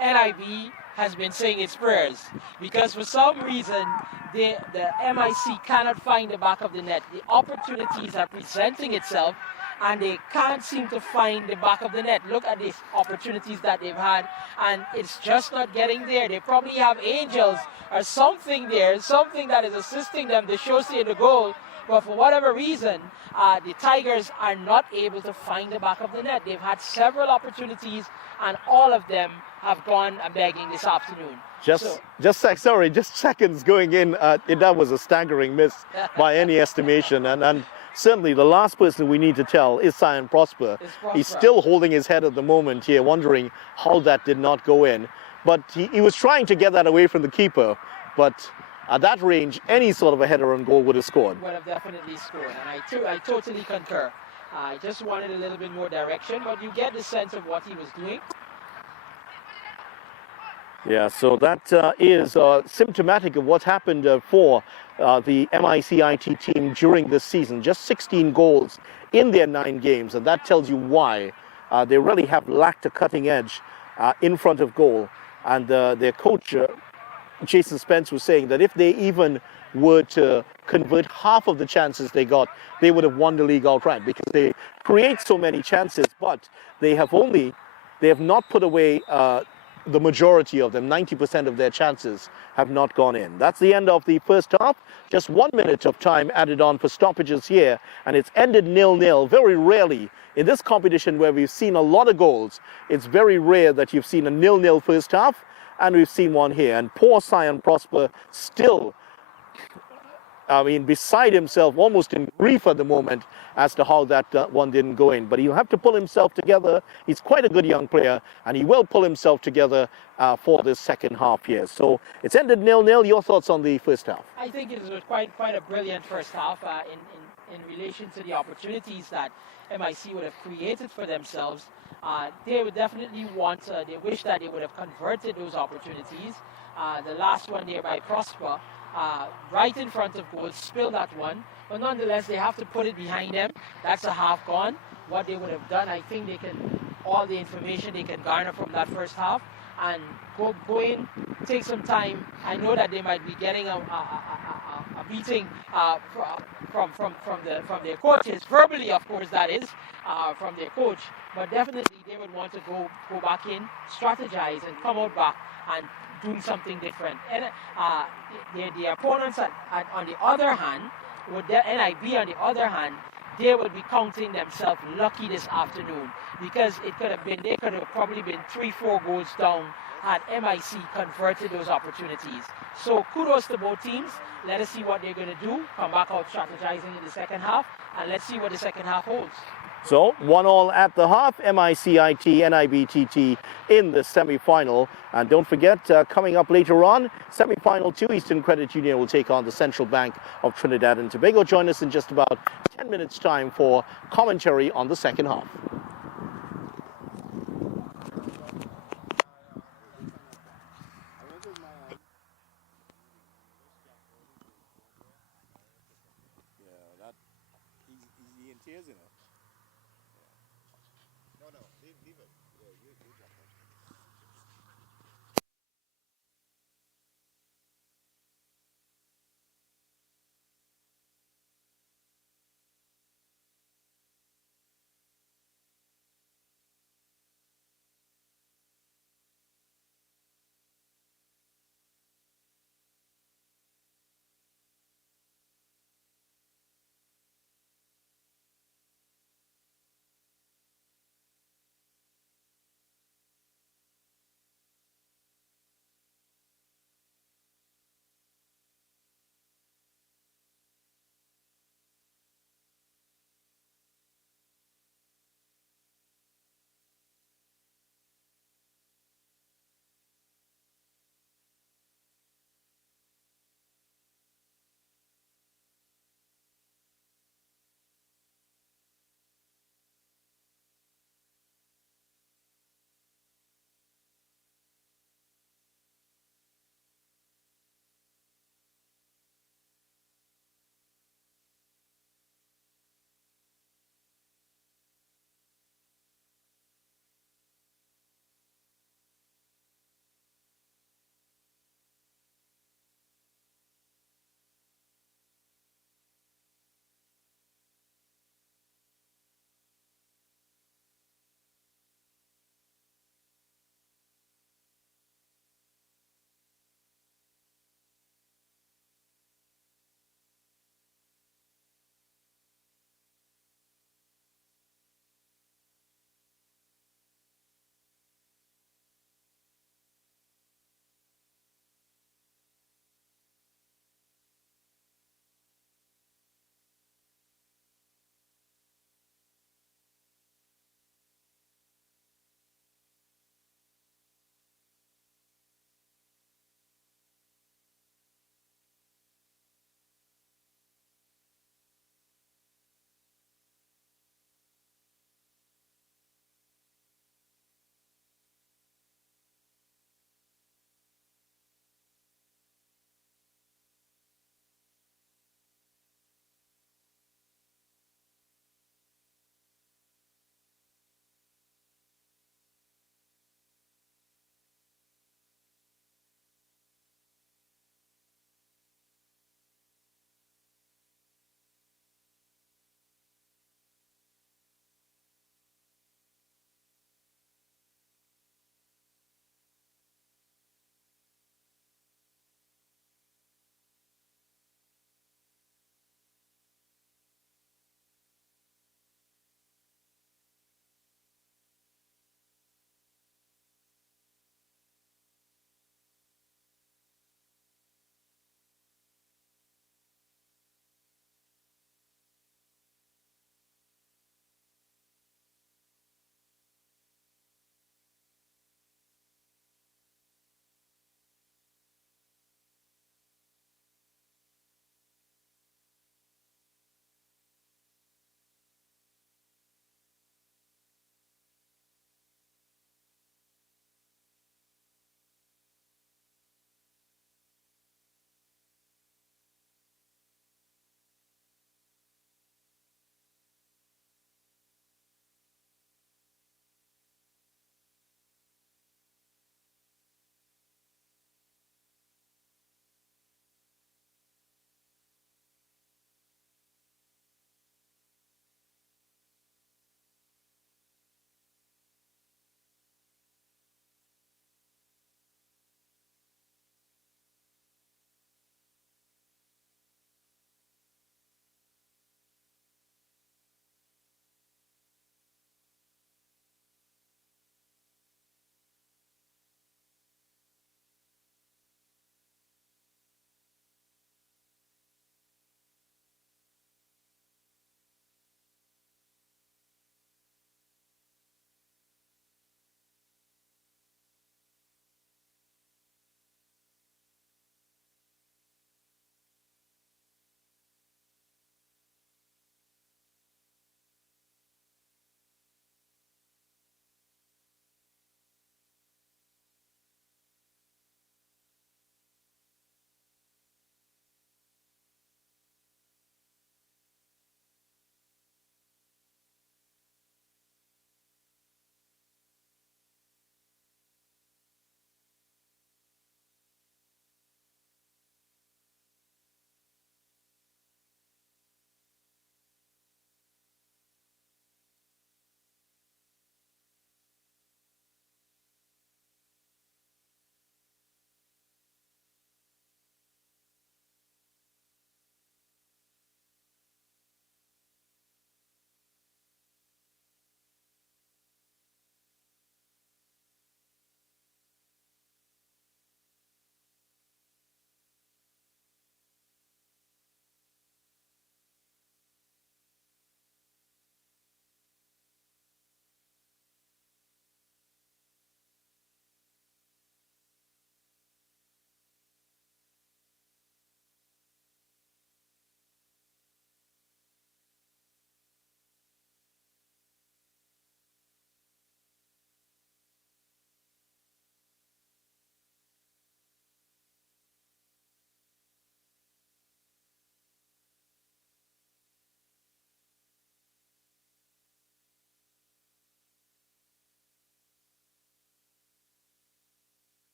NIB has been saying its prayers, because for some reason the MIC cannot find the back of the net. The opportunities are presenting itself and they can't seem to find the back of the net. Look at these opportunities that they've had and it's just not getting there. They probably have angels or something there, something that is assisting them to show see the goal, but for whatever reason the Tigers are not able to find the back of the net. They've had several opportunities and all of them have gone begging this afternoon. Just seconds going in. That was a staggering miss by any estimation. And certainly the last person we need to tell is Cyan Prosper. He's still holding his head at the moment here, wondering how that did not go in. But he was trying to get that away from the keeper. But at that range, any sort of a header on goal would have scored. Would have definitely scored. And I totally concur. I just wanted a little bit more direction, but you get the sense of what he was doing. Yeah, so that is symptomatic of what's happened for the MICIT team during this season. Just 16 goals in their 9 games, and that tells you why. They really have lacked a cutting edge in front of goal. And their coach, Jason Spence, was saying that if they even were to convert half of the chances they got, they would have won the league outright, because they create so many chances, but they have not put away the majority of them. 90% of their chances have not gone in. That's the end of the first half. Just 1 minute of time added on for stoppages here, and it's ended 0-0. Very rarely in this competition, where we've seen a lot of goals, it's very rare that you've seen a 0-0 first half, and we've seen one here. And poor Cyan Prosper still, beside himself, almost in grief at the moment as to how that one didn't go in. But he'll have to pull himself together. He's quite a good young player, and he will pull himself together for this second half here. So it's ended 0-0. Your thoughts on the first half? I think it was quite a brilliant first half in relation to the opportunities that MIC would have created for themselves. They would definitely they wish that they would have converted those opportunities. The last one there by Prosper, right in front of goal, spilled that one, but nonetheless they have to put it behind them. That's a half gone. What they would have done, I think all the information they can garner from that first half and go in, take some time. I know that they might be getting a beating from their coaches, verbally of course that is, from their coach, but definitely they would want to go back in, strategize and come out back and doing something different. And the opponents on the other hand, would the NIB on the other hand, they would be counting themselves lucky this afternoon, because they could have probably been 3-4 goals down had MIC converted those opportunities. So kudos to both teams. Let us see what they're going to do, come back out strategizing in the second half, and let's see what the second half holds. So 1-1 at the half, MICIT, NIBTT in the semi-final. And don't forget, coming up later on, semi-final 2, Eastern Credit Union will take on the Central Bank of Trinidad and Tobago. Join us in just about 10 minutes time for commentary on the second half.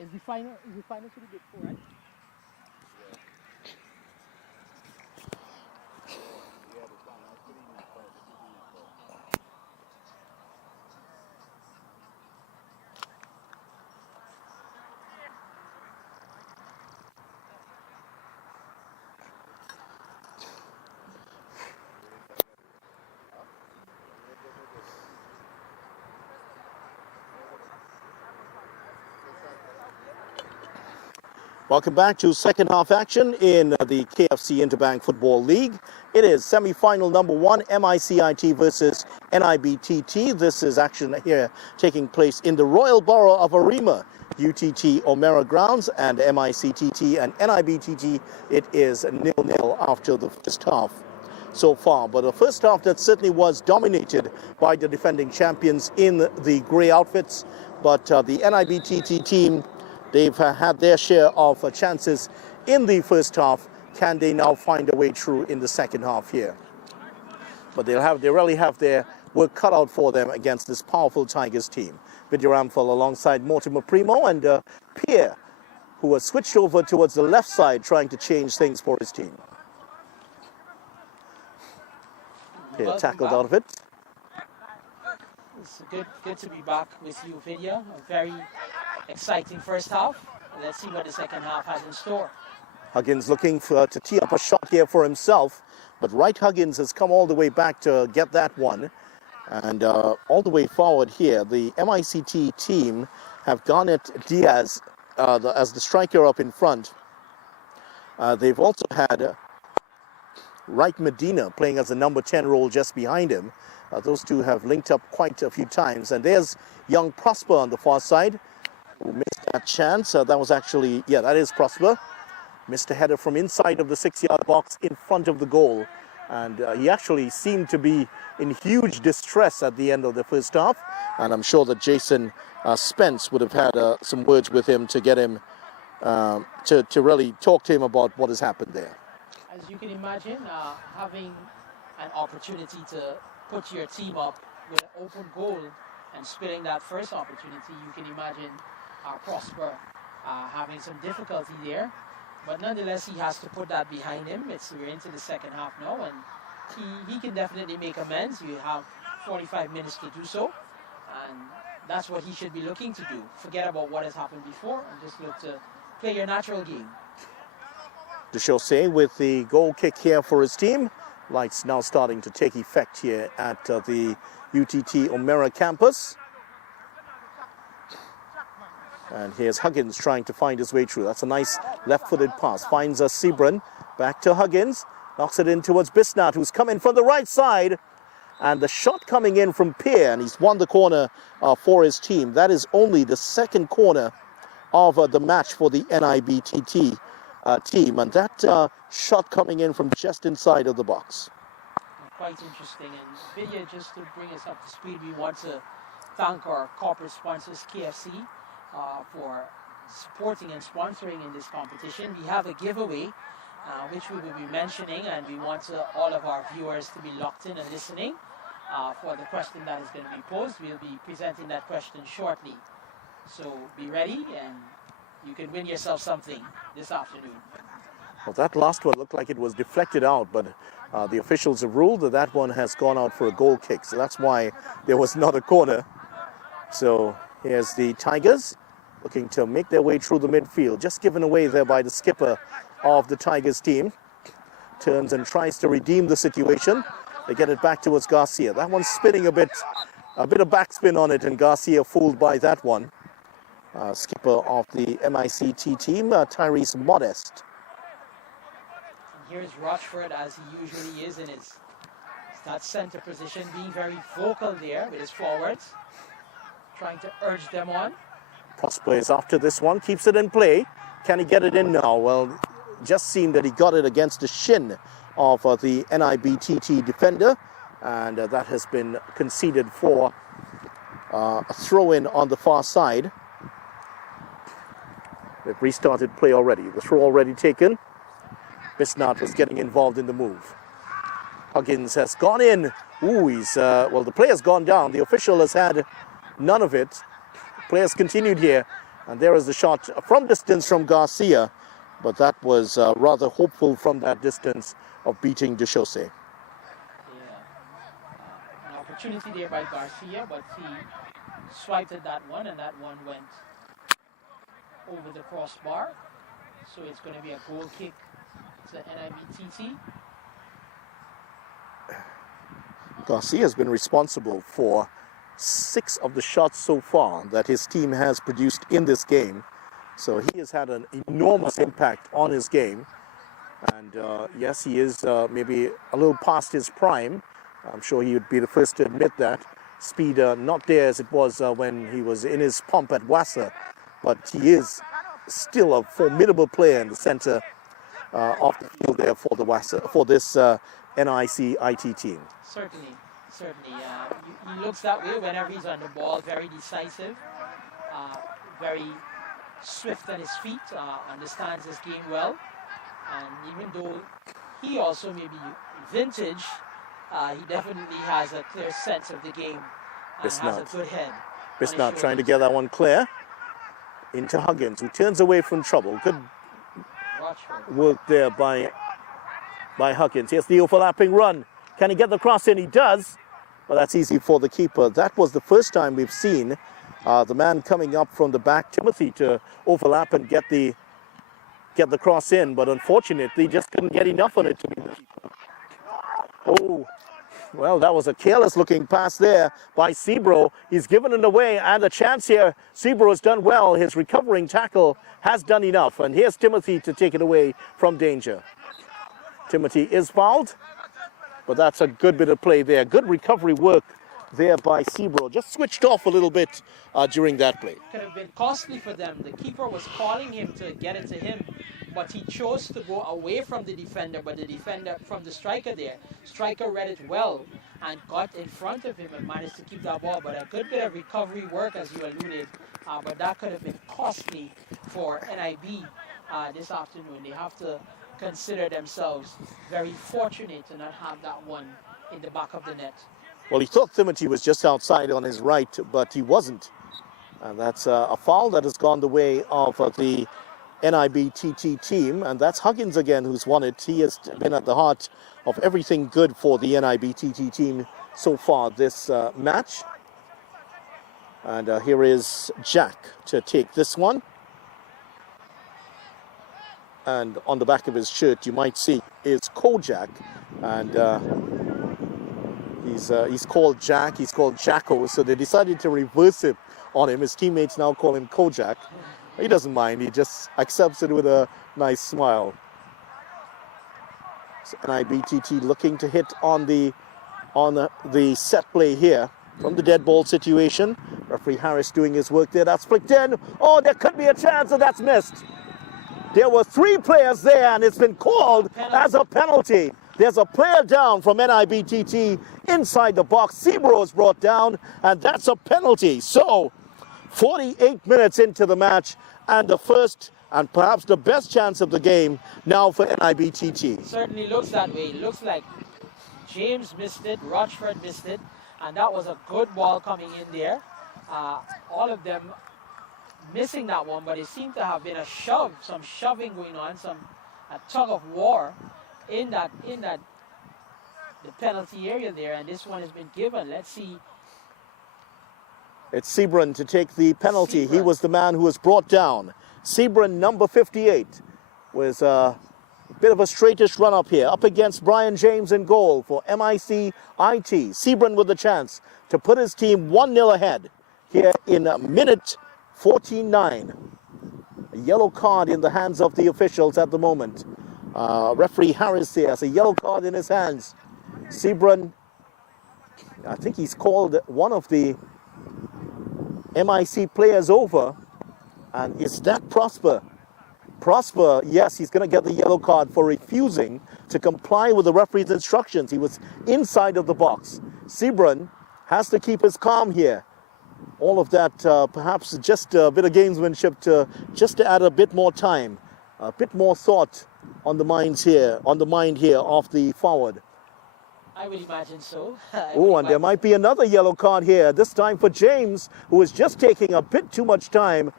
Is the final to the big four, right? Welcome back to second half action in the KFC Interbank Football League. It is semi-final number 1, MICIT versus NIBTT. This is action here taking place in the Royal Borough of Arima, UTT O'Meara grounds, and MICTT and NIBTT. It is 0-0 after the first half so far. But the first half that certainly was dominated by the defending champions in the grey outfits. But the NIBTT team, they've had their share of chances in the first half. Can they now find a way through in the second half here? But they really have their work cut out for them against this powerful Tigers team. Vidyarampal alongside Mortimer Primo and Pierre, who has switched over towards the left side, trying to change things for his team. Pierre tackled out of it. It's good to be back with you, Vidya. A very exciting first half. Let's see what the second half has in store. Huggins looking to tee up a shot here for himself, but Wright Huggins has come all the way back to get that one. And all the way forward here, the MICT team have Garnet Diaz as the striker up in front. They've also had Wright Medina playing as a number 10 role just behind him. Those two have linked up quite a few times. And there's young Prosper on the far side, who missed that chance. That was actually, yeah, that is Prosper. Missed a header from inside of the 6-yard box in front of the goal. And he actually seemed to be in huge distress at the end of the first half. And I'm sure that Jason Spence would have had some words with him to get him to really talk to him about what has happened there. As you can imagine, having an opportunity to put your team up with an open goal and spilling that first opportunity, you can imagine Prosper having some difficulty there. But nonetheless, he has to put that behind him. We're into the second half now, and he can definitely make amends. You have 45 minutes to do so, and that's what he should be looking to do. Forget about what has happened before and just look to play your natural game. Deshosé with the goal kick here for his team. Lights now starting to take effect here at the UTT O'Meara campus. And here's Huggins trying to find his way through. That's a nice left-footed pass. Finds Sebron. Back to Huggins. Knocks it in towards Bisnat, who's coming from the right side. And the shot coming in from Pierre, and he's won the corner for his team. That is only the second corner of the match for the NIBTT team. And that shot coming in from just inside of the box. Quite interesting. And Vidya, just to bring us up to speed, we want to thank our corporate sponsors, KFC, for supporting and sponsoring in this competition. We have a giveaway which we will be mentioning, and we want all of our viewers to be locked in and listening for the question that is going to be posed. We'll be presenting that question shortly. So be ready, and you can win yourself something this afternoon. Well, that last one looked like it was deflected out, but the officials have ruled that that one has gone out for a goal kick. So that's why there was not a corner. So here's the Tigers looking to make their way through the midfield. Just given away there by the skipper of the Tigers team. Turns and tries to redeem the situation. They get it back towards Garcia. That one's spinning a bit of backspin on it, and Garcia fooled by that one. Skipper of the MICT team, Tyrese Modest. And here's Rochford, as he usually is in that center position, being very vocal there with his forwards, trying to urge them on. Prosper is after this one, keeps it in play. Can he get it in now? Well, just seemed that he got it against the shin of the NIBTT defender, and that has been conceded for a throw-in on the far side. They've restarted play already. The throw already taken. Bisnat was getting involved in the move. Huggins has gone in. Ooh, well, the play has gone down. The official has had none of it. Players continued here, And there is the shot from distance from Garcia, but that was rather hopeful from that distance of beating Duchosset. An opportunity there by Garcia, but he swiped at that one, and that one went over the crossbar. So it's going to be a goal kick to NIBTT. Garcia has been responsible for 6 of the shots so far that his team has produced in this game. So he has had an enormous impact on his game. And yes, he is maybe a little past his prime. I'm sure he would be the first to admit that. Speed not there as it was when he was in his pomp at Wassa. But he is still a formidable player in the center of the field there for the Wassa, for this NIC-IT team. Certainly. He looks that way whenever he's on the ball. Very decisive, very swift on his feet, understands his game well. And even though he also may be vintage, he definitely has a clear sense of the game and has a good head. Bisnat trying to get that one clear into Huggins, who turns away from trouble. Good work there by Huggins. Here's the overlapping run. Can he get the cross in? He does. Well, that's easy for the keeper. That was the first time we've seen the man coming up from the back, Timothy, to overlap and get the cross in. But unfortunately, just couldn't get enough on it to be the keeper. Oh, well, that was a careless-looking pass there by Sebro. He's given it away, and a chance here. Sebro has done well. His recovering tackle has done enough. And here's Timothy to take it away from danger. Timothy is fouled, but that's a good bit of play there. Good recovery work there by Sebro. Just switched off a little bit during that play. Could have been costly for them. The keeper was calling him to get it to him, but he chose to go away from the defender, but the defender from the striker there. Striker read it well and got in front of him and managed to keep that ball. But a good bit of recovery work, as you alluded, but that could have been costly for NIB this afternoon. They have to consider themselves very fortunate to not have that one in the back of the net. Well, he thought Timothy was just outside on his right, but he wasn't. And that's a foul that has gone the way of the NIBTT team, and that's Huggins again who's won it. He has been at the heart of everything good for the NIBTT team so far this match. And here is Jack to take this one. And on the back of his shirt, you might see, is Kojak. And he's called Jack, he's called Jacko, so they decided to reverse it on him. His teammates now call him Kojak. He doesn't mind, he just accepts it with a nice smile. So NIBTT looking to hit on the set play here from the dead ball situation. Referee Harris doing his work there. That's flicked in. Oh, there could be a chance, and that's missed. There were 3 players there, and it's been called as a penalty. There's a player down from NIBTT inside the box. Sebro is brought down, and that's a penalty. So 48 minutes into the match, and the first and perhaps the best chance of the game now for NIBTT. Certainly looks that way. It looks like James missed it, Rochford missed it, and that was a good ball coming in there. All of them missing that one, but it seemed to have been a shove, some shoving going on, a tug of war in the penalty area there, and this one has been given. Let's see. It's Sebron to take the penalty. Sebron. He was the man who was brought down. Sebron, number 58, was a bit of a straightish run up here, up against Brian James in goal for MIC IT. Sebron with the chance to put his team 1-0 ahead here in minute 49. A yellow card in the hands of the officials at the moment. Referee Harris here has a yellow card in his hands. Sebron, I think he's called one of the MIC players over. And is that Prosper? Prosper, yes, he's going to get the yellow card for refusing to comply with the referee's instructions. He was inside of the box. Sebron has to keep his calm here. All of that, perhaps just a bit of gamesmanship just to add a bit more time, a bit more thought on the mind here of the forward. I would imagine so. And there might be another yellow card here, this time for James, who is just taking a bit too much time.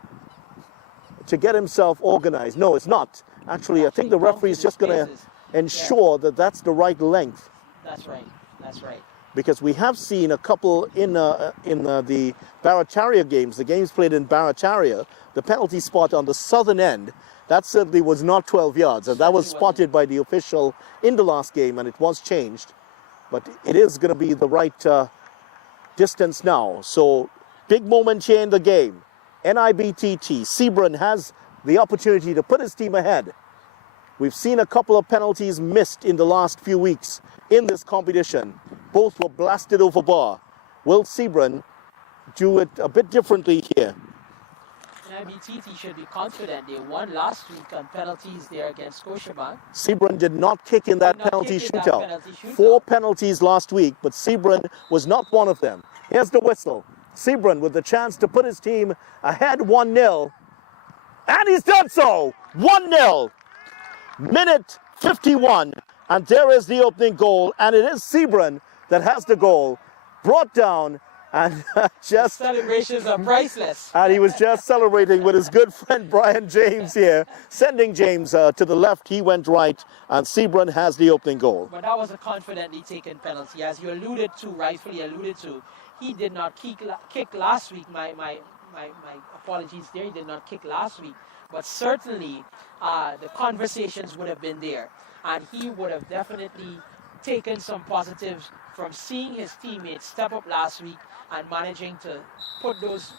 to get himself organized. No, it's not. Actually, I think the referee is just going to ensure that that's the right length. That's right. That's right. Because we have seen a couple in the Barataria games, the games played in Barataria, the penalty spot on the southern end, that certainly was not 12 yards. And that was spotted by the official in the last game, and it was changed. But it is going to be the right distance now. So, big moment here in the game. NIBTT, Sebron has the opportunity to put his team ahead. We've seen a couple of penalties missed in the last few weeks in this competition. Both were blasted over bar. Will Sebron do it a bit differently here? NIBTT should be confident. They won last week on penalties there against Scotiabank. Sebron did not kick in that penalty shootout. 4 penalties last week, but Sebron was not one of them. Here's the whistle. Sebron with the chance to put his team ahead 1-0. And he's done so! 1-0. Minute 51. And there is the opening goal. And it is Sebron that has the goal. Brought down and just... Celebrations are priceless. And he was just celebrating with his good friend Brian James here. Sending James to the left. He went right. And Sebron has the opening goal. But that was a confidently taken penalty. As you alluded to, rightfully alluded to, he did not kick last week. My apologies there. He did not kick last week. But certainly the conversations would have been there. And he would have definitely taken some positives from seeing his teammates step up last week and managing to put those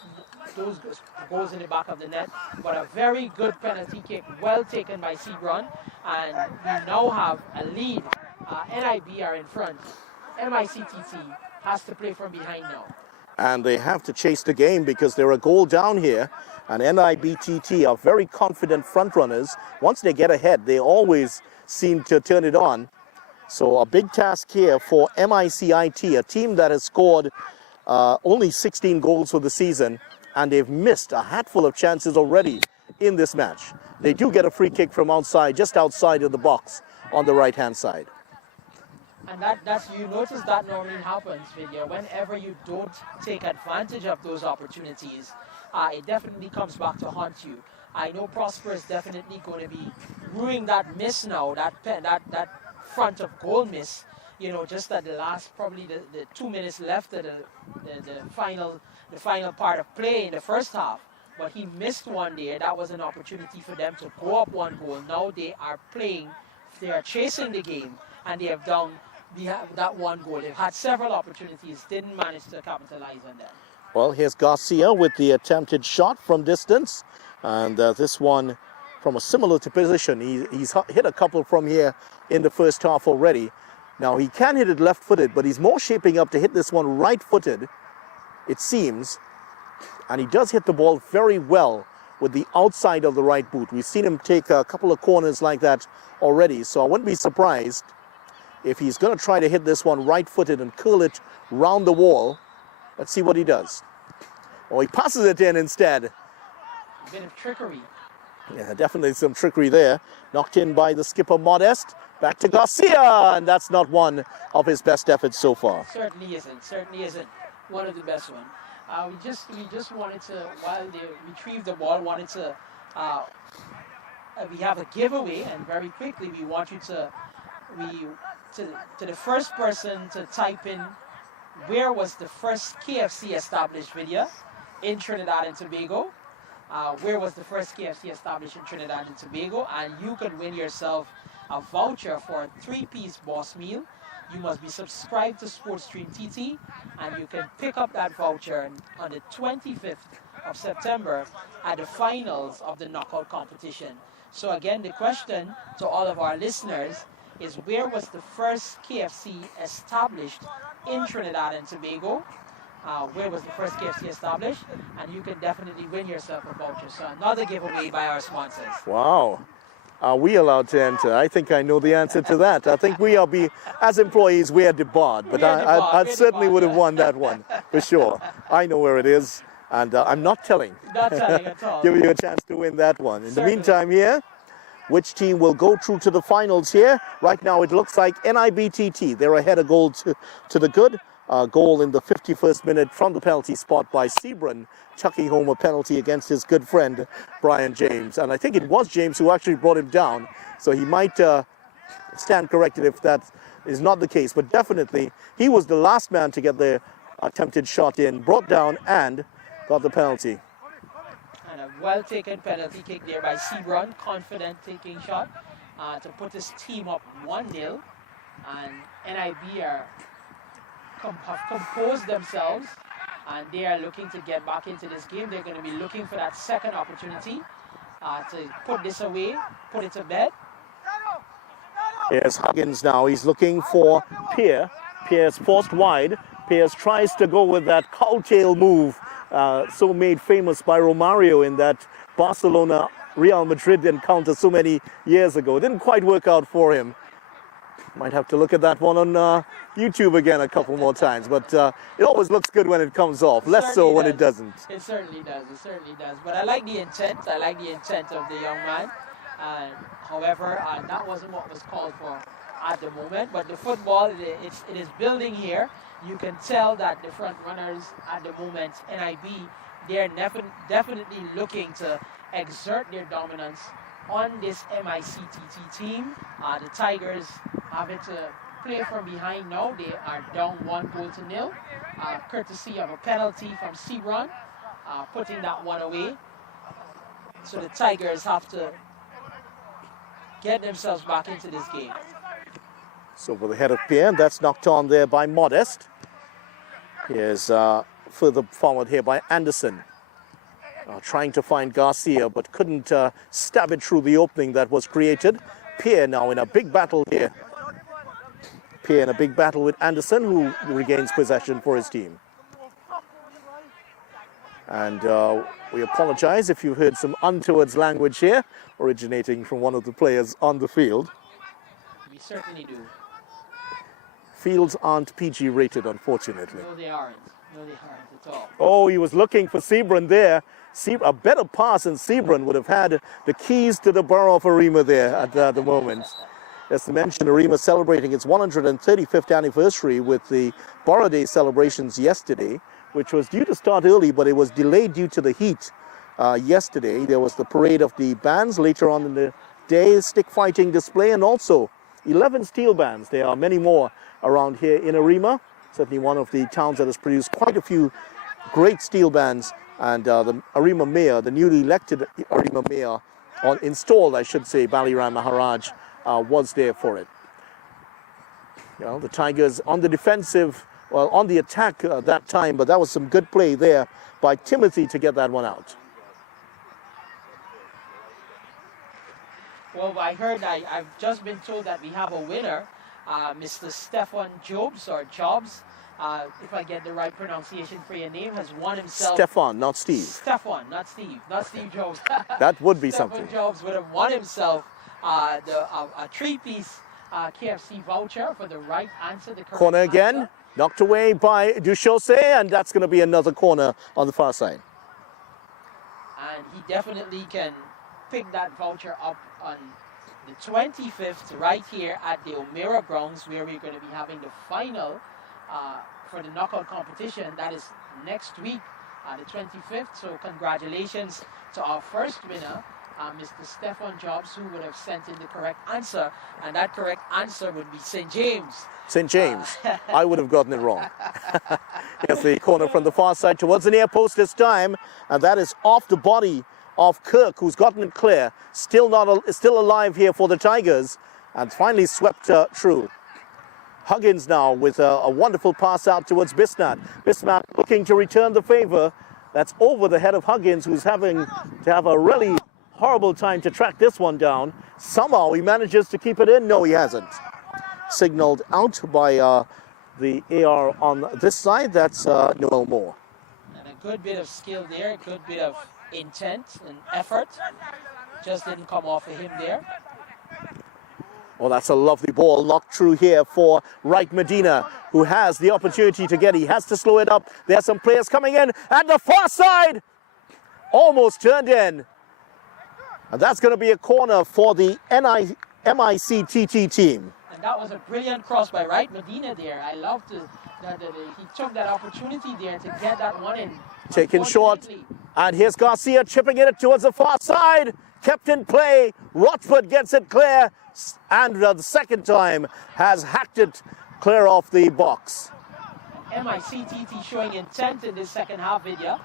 goals in the back of the net. But a very good penalty kick, well taken by Sebron. And we now have a lead. NIB are in front. MICTT has to play from behind now. And they have to chase the game because they're a goal down here. And NIBTT are very confident front runners. Once they get ahead, they always seem to turn it on. So a big task here for MICIT, a team that has scored only 16 goals for the season, and they've missed a hatful of chances already in this match. They do get a free kick from outside, just outside of the box on the right-hand side. And that's you notice that normally happens, Vidya. Whenever you don't take advantage of those opportunities, it definitely comes back to haunt you. I know Prosper is definitely going to be ruining that miss now, that front of goal miss. You know, just at the last, probably the 2 minutes left of the final part of play in the first half. But he missed one there. That was an opportunity for them to go up 1 goal. Now they are playing, they are chasing the game, and they have done that 1 goal. They've had several opportunities, didn't manage to capitalize on that. Well, here's Garcia with the attempted shot from distance. And this one from a similar position. He's hit a couple from here in the first half already. Now, he can hit it left-footed, but he's more shaping up to hit this one right-footed, it seems. And he does hit the ball very well with the outside of the right boot. We've seen him take a couple of corners like that already, so I wouldn't be surprised if he's going to try to hit this one right-footed and curl it round the wall. Let's see what he does. Oh, he passes it in instead. A bit of trickery. Yeah, definitely some trickery there. Knocked in by the skipper Modest. Back to Garcia, and that's not one of his best efforts so far. Certainly isn't one of the best ones. We just wanted to, while they retrieve the ball, wanted to, we have a giveaway, and very quickly we want you to the first person to type in where was the first KFC established video in Trinidad and Tobago. Where was the first KFC established in Trinidad and Tobago, and you could win yourself a voucher for a 3-piece boss meal. You must be subscribed to SportsStream TT, and you can pick up that voucher on the 25th of September at the finals of the knockout competition. So again, the question to all of our listeners is, where was the first KFC established in Trinidad and Tobago? Where was the first KFC established? And you can definitely win yourself a voucher. So another giveaway by our sponsors. Wow. Are we allowed to enter? I think I know the answer to that. I think as employees, we are debarred. But I certainly would have won that one, for sure. I know where it is, and I'm not telling. Not telling at all. Give you a chance to win that one. In the meantime here, which team will go through to the finals here? Right now, it looks like NIBTT. They're ahead a goal to the good. goal in the 51st minute from the penalty spot by Sebron, chucking home a penalty against his good friend Brian James. And I think it was James who actually brought him down, so he might stand corrected if that is not the case. But definitely, he was the last man to get the attempted shot in, brought down and got the penalty. And a well-taken penalty kick there by Sebron, confident taking shot to put his team up 1-0. And NIB have composed themselves, and they are looking to get back into this game. They're going to be looking for that second opportunity to put this away, put it to bed. Here's Huggins now. He's looking for Pierre. Pierre's forced wide. Pierce tries to go with that cow-tail move, so made famous by Romario in that Barcelona Real Madrid encounter so many years ago. Didn't quite work out for him. Might have to look at that one on YouTube again a couple more times, but it always looks good when it comes off, less so when it doesn't. It certainly does, it certainly does. But I like the intent of the young man. However, that wasn't what was called for at the moment, but the football, it is building here. You can tell that the front runners at the moment, NIB, they're definitely looking to exert their dominance on this MICTT team. The Tigers having to play from behind now. They are down 1-0, courtesy of a penalty from Sebron, putting that one away. So the Tigers have to get themselves back into this game. So for the head of Pierre, and that's knocked on there by Modest. Here's further forward here by Anderson. Trying to find Garcia, but couldn't stab it through the opening that was created. Pierre now in a big battle here. Pierre in a big battle with Anderson, who regains possession for his team. And we apologize if you heard some untowards language here, originating from one of the players on the field. We certainly do. Fields aren't PG rated, unfortunately. No, they aren't. No, they aren't at all. Oh, he was looking for Sebron there. A better pass than Sebron would have had the keys to the borough of Arima there at the moment. As mentioned, Arima celebrating its 135th anniversary with the Borough Day celebrations yesterday, which was due to start early, but it was delayed due to the heat yesterday. There was the parade of the bands later on in the day, stick fighting display, and also 11 steel bands. There are many more around here in Arima. Certainly one of the towns that has produced quite a few great steel bands. And the Arima mayor, the newly elected Arima mayor, installed, I should say, Baliram Maharaj, was there for it. You know, the Tigers on the defensive, well, on the attack that time, but that was some good play there by Timothy to get that one out. Well, I heard, I've just been told that we have a winner, Mr. Stefan Jobs, or Jobs, if I get the right pronunciation for your name, has won himself... Stefan, not Steve. Stefan, not Steve. Not Steve Jobs. That would be Stefan something. Jobs would have won himself a 3-piece KFC voucher for the right answer. The Corner again, answer. Knocked away by Duchaussee, and that's going to be another corner on the far side. And he definitely can pick that voucher up on the 25th right here at the O'Meara grounds, where we're going to be having the final for the knockout competition. That is next week, the 25th. So congratulations to our first winner, Mr. Stefan Jobs, who would have sent in the correct answer, and that correct answer would be St. James. St. James. I would have gotten it wrong. Here's the corner from the far side towards the near post this time, and that is off the body of Kirk, who's gotten it clear. Still alive here for the Tigers, and finally swept through. Huggins now with a wonderful pass out towards Bisnath. Bisnath looking to return the favor. That's over the head of Huggins, who's having to have a really horrible time to track this one down. Somehow he manages to keep it in. No, he hasn't. Signaled out by the AR on this side. That's Noel Moore. And a good bit of skill there, a good bit of intent and effort. Just didn't come off of him there. Well, that's a lovely ball knocked through here for Wright Medina, who has the opportunity to get. He has to slow it up. There are some players coming in at the far side. Almost turned in. And that's going to be a corner for the MICTT team. And And that was a brilliant cross by Right Medina there. I loved that he took that opportunity there to get that one in. Taken short. And here's Garcia chipping it towards the far side. Kept in play. Rochford gets it clear. And the second time has hacked it clear off the box. MICTT showing intent in this second half video.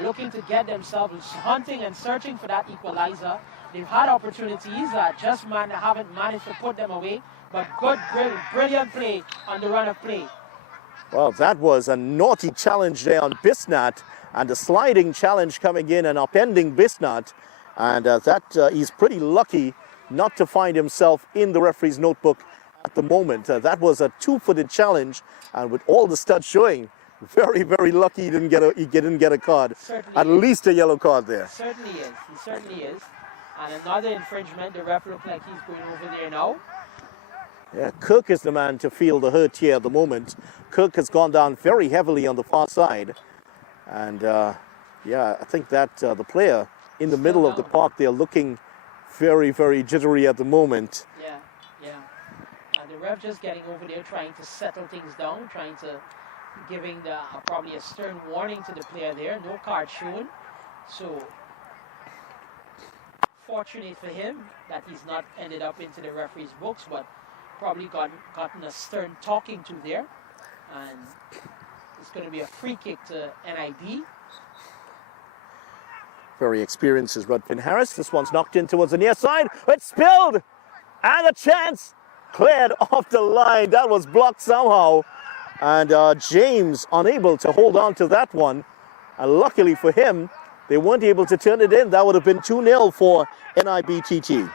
Looking to get themselves hunting and searching for that equalizer. They've had opportunities, just haven't managed to put them away. But good, brilliant play on the run of play. Well, that was a naughty challenge there on Bisnat, and a sliding challenge coming in and upending Bisnat. And he's pretty lucky not to find himself in the referee's notebook at the moment. That was a two-footed challenge, and with all the studs showing, very, very lucky he didn't get a card. Certainly at is. Least a yellow card there. Certainly is. He certainly is. And another infringement. The ref looks like he's going over there now. Yeah, Kirk is the man to feel the hurt here at the moment. Kirk has gone down very heavily on the far side. And yeah, I think that the player in the middle of the park, they're looking very, very jittery at the moment. Yeah, yeah. And the ref just getting over there, trying to settle things down, giving probably a stern warning to the player there. No card shown. So fortunate for him that he's not ended up into the referee's books, but probably gotten a stern talking to there. And it's going to be a free kick to NIB. Very experienced is Rudfin Harris. This one's knocked in towards the near side. It's spilled. And a chance cleared off the line. That was blocked somehow. And James unable to hold on to that one. And luckily for him, they weren't able to turn it in. That would have been 2-0 for NIBTT.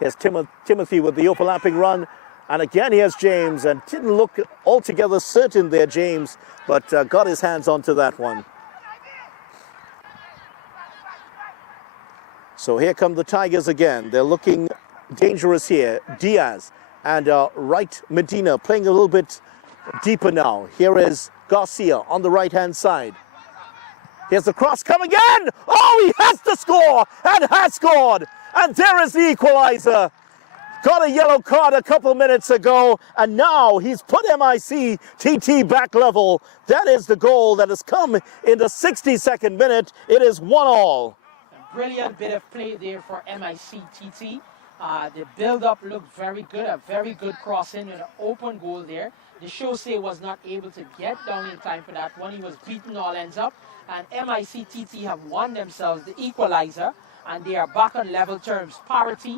Here's Timothy with the overlapping run. And again, here's James. And didn't look altogether certain there, James, but got his hands onto that one. So here come the Tigers again. They're looking dangerous here. Diaz and Right Medina playing a little bit deeper now. Here is Garcia on the right-hand side. Here's the cross coming in. Oh, he has to score and has scored. And there is the equalizer. Got a yellow card a couple minutes ago, and now he's put MICTT back level. That is the goal that has come in the 62nd minute. It is 1-1. A brilliant bit of play there for MICTT. The build-up looked very good, a very good crossing with an open goal there. The Shosei was not able to get down in time for that one. He was beaten all ends up, and MICTT have won themselves the equalizer, and they are back on level terms. Parity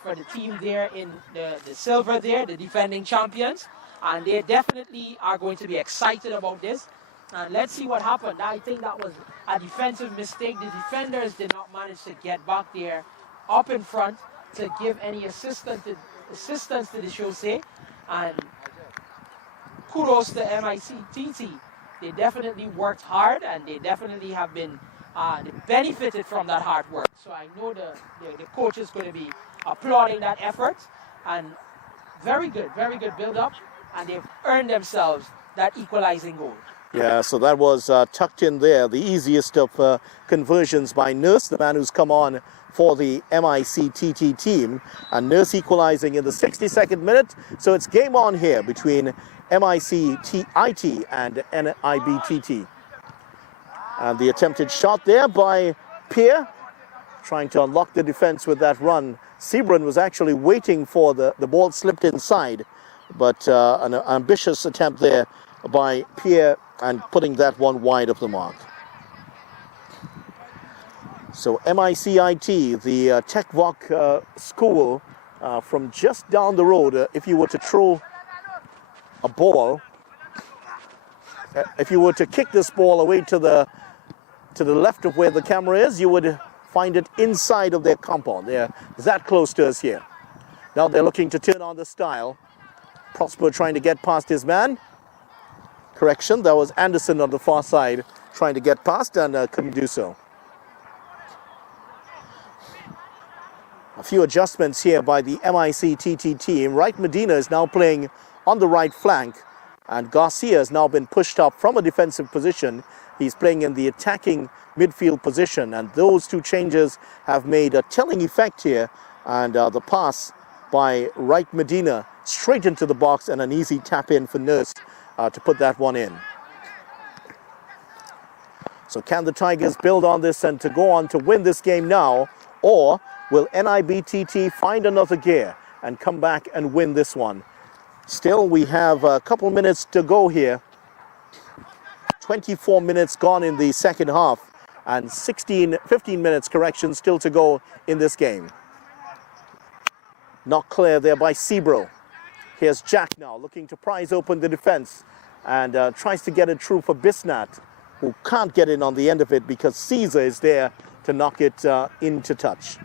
for the team there in the silver there, the defending champions, and they definitely are going to be excited about this. And let's see what happened. I think that was a defensive mistake. The defenders did not manage to get back there up in front to give any assistance to the Shosei. And kudos to MICTT. They definitely worked hard, and they definitely have been they benefited from that hard work. So I know the coach is going to be applauding that effort, and very good build-up, and they've earned themselves that equalizing goal. Yeah, so that was tucked in there, the easiest of conversions by Nurse, the man who's come on for the MICTT team, and Nurse equalizing in the 62nd minute. So it's game on here between MICTT and NIBTT. And the attempted shot there by Pierre, trying to unlock the defense with that run. Sebron was actually waiting for the ball slipped inside, but an ambitious attempt there by Pierre and putting that one wide of the mark. So MICIT, the Tech Vok school from just down the road, if you were to throw a ball, if you were to kick this ball away to the left of where the camera is, you would find it inside of their compound. They're that close to us here. Now they're looking to turn on the style. Prosper trying to get past his man. Correction, that was Anderson on the far side trying to get past and couldn't do so. A few adjustments here by the MICTT team. Right Medina is now playing on the right flank, and Garcia has now been pushed up from a defensive position. He's playing in the attacking midfield position, and those two changes have made a telling effect here And the pass by Wright Medina straight into the box, and an easy tap in for Nurse to put that one in. So can the Tigers build on this and to go on to win this game now, or will NIBTT find another gear and come back and win this one? Still, we have a couple minutes to go here. 24 minutes gone in the second half, and 15 minutes, correction, still to go in this game. Not clear there by Sebro. Here's Jack now, looking to prize open the defense, and tries to get it through for Bisnat, who can't get in on the end of it because Caesar is there to knock it into touch.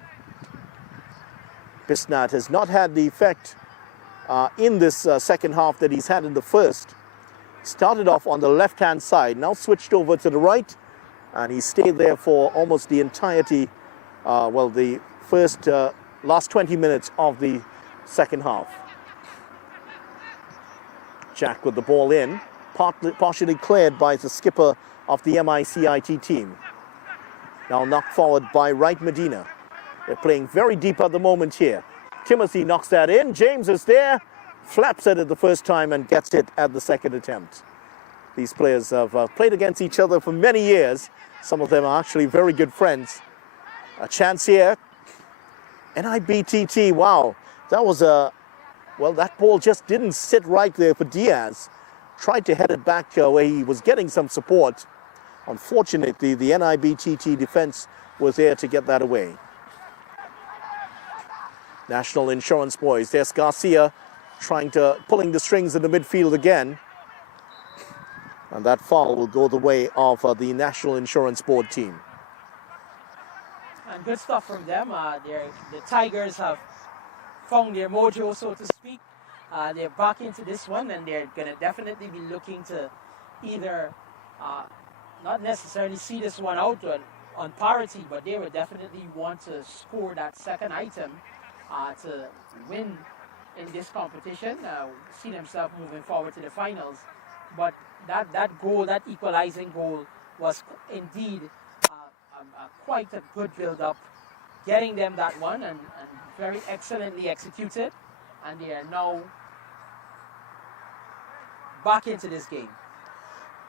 Bisnat has not had the effect in this second half that he's had in the first. Started off on the left-hand side, now switched over to the right, and he stayed there for almost the entirety, the first last 20 minutes of the second half. Jack with the ball in, partially cleared by the skipper of the MICIT team. Now knocked forward by Wright Medina. They're playing very deep at the moment here. Timothy knocks that in. James is there, flaps it at the first time and gets it at the second attempt. These players have played against each other for many years. Some of them are actually very good friends. A chance here. NIBTT, wow. That was that ball just didn't sit right there for Diaz. Tried to head it back where he was getting some support. Unfortunately, the NIBTT defense was there to get that away. National Insurance boys. There's Garcia pulling the strings in the midfield again. And that foul will go the way of the National Insurance Board team. And good stuff from them. The Tigers have found their mojo, so to speak. They're back into this one, and they're going to definitely be looking to either not necessarily see this one out on parity, but they would definitely want to score that second item to win in this competition, see themselves moving forward to the finals. But that goal, that equalizing goal, was indeed quite a good build-up, getting them that one, and very excellently executed, and they are now back into this game.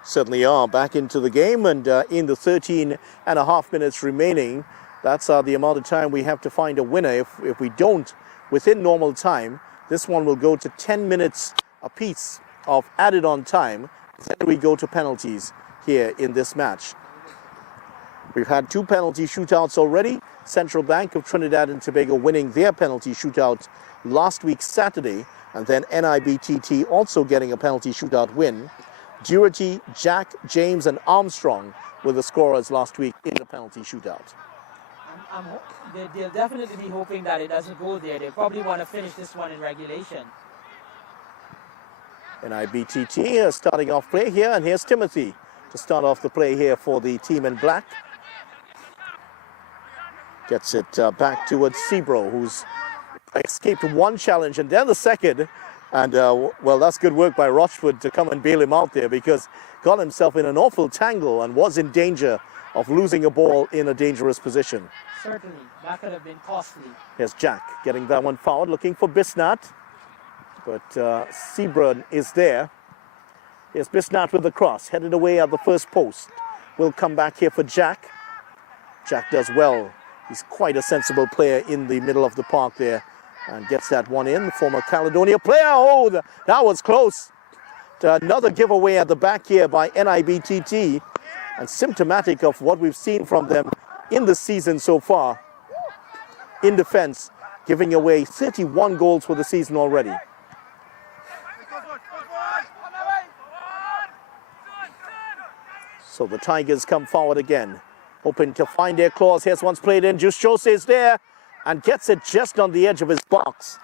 Certainly are back into the game, and in the 13.5 minutes remaining, that's the amount of time we have to find a winner. If we don't within normal time, this one will go to 10 minutes apiece of added on time. Then we go to penalties here in this match. We've had 2 penalty shootouts already. Central Bank of Trinidad and Tobago winning their penalty shootout last week Saturday, and then NIBTT also getting a penalty shootout win. Durity, Jack, James and Armstrong were the scorers last week in the penalty shootout. They'll definitely be hoping that it doesn't go there. They probably want to finish this one in regulation. NIBTT starting off play here, and here's Timothy to start off the play here for the team in black. Gets it back towards Sebro, who's escaped one challenge and then the second. And, that's good work by Rochford to come and bail him out there, because got himself in an awful tangle and was in danger of losing a ball in a dangerous position. Certainly, that could have been costly. Here's Jack getting that one forward, looking for Bisnat. But Sebron is there. Here's Bisnat with the cross, headed away at the first post. We'll come back here for Jack. Jack does well. He's quite a sensible player in the middle of the park there, and gets that one in. Former Caledonia player. Oh, that was close. Another giveaway at the back here by NIBTT, and symptomatic of what we've seen from them in the season so far. In defense, giving away 31 goals for the season already. So the Tigers come forward again, hoping to find their claws. Here's once played in. Just is there and gets it just on the edge of his box.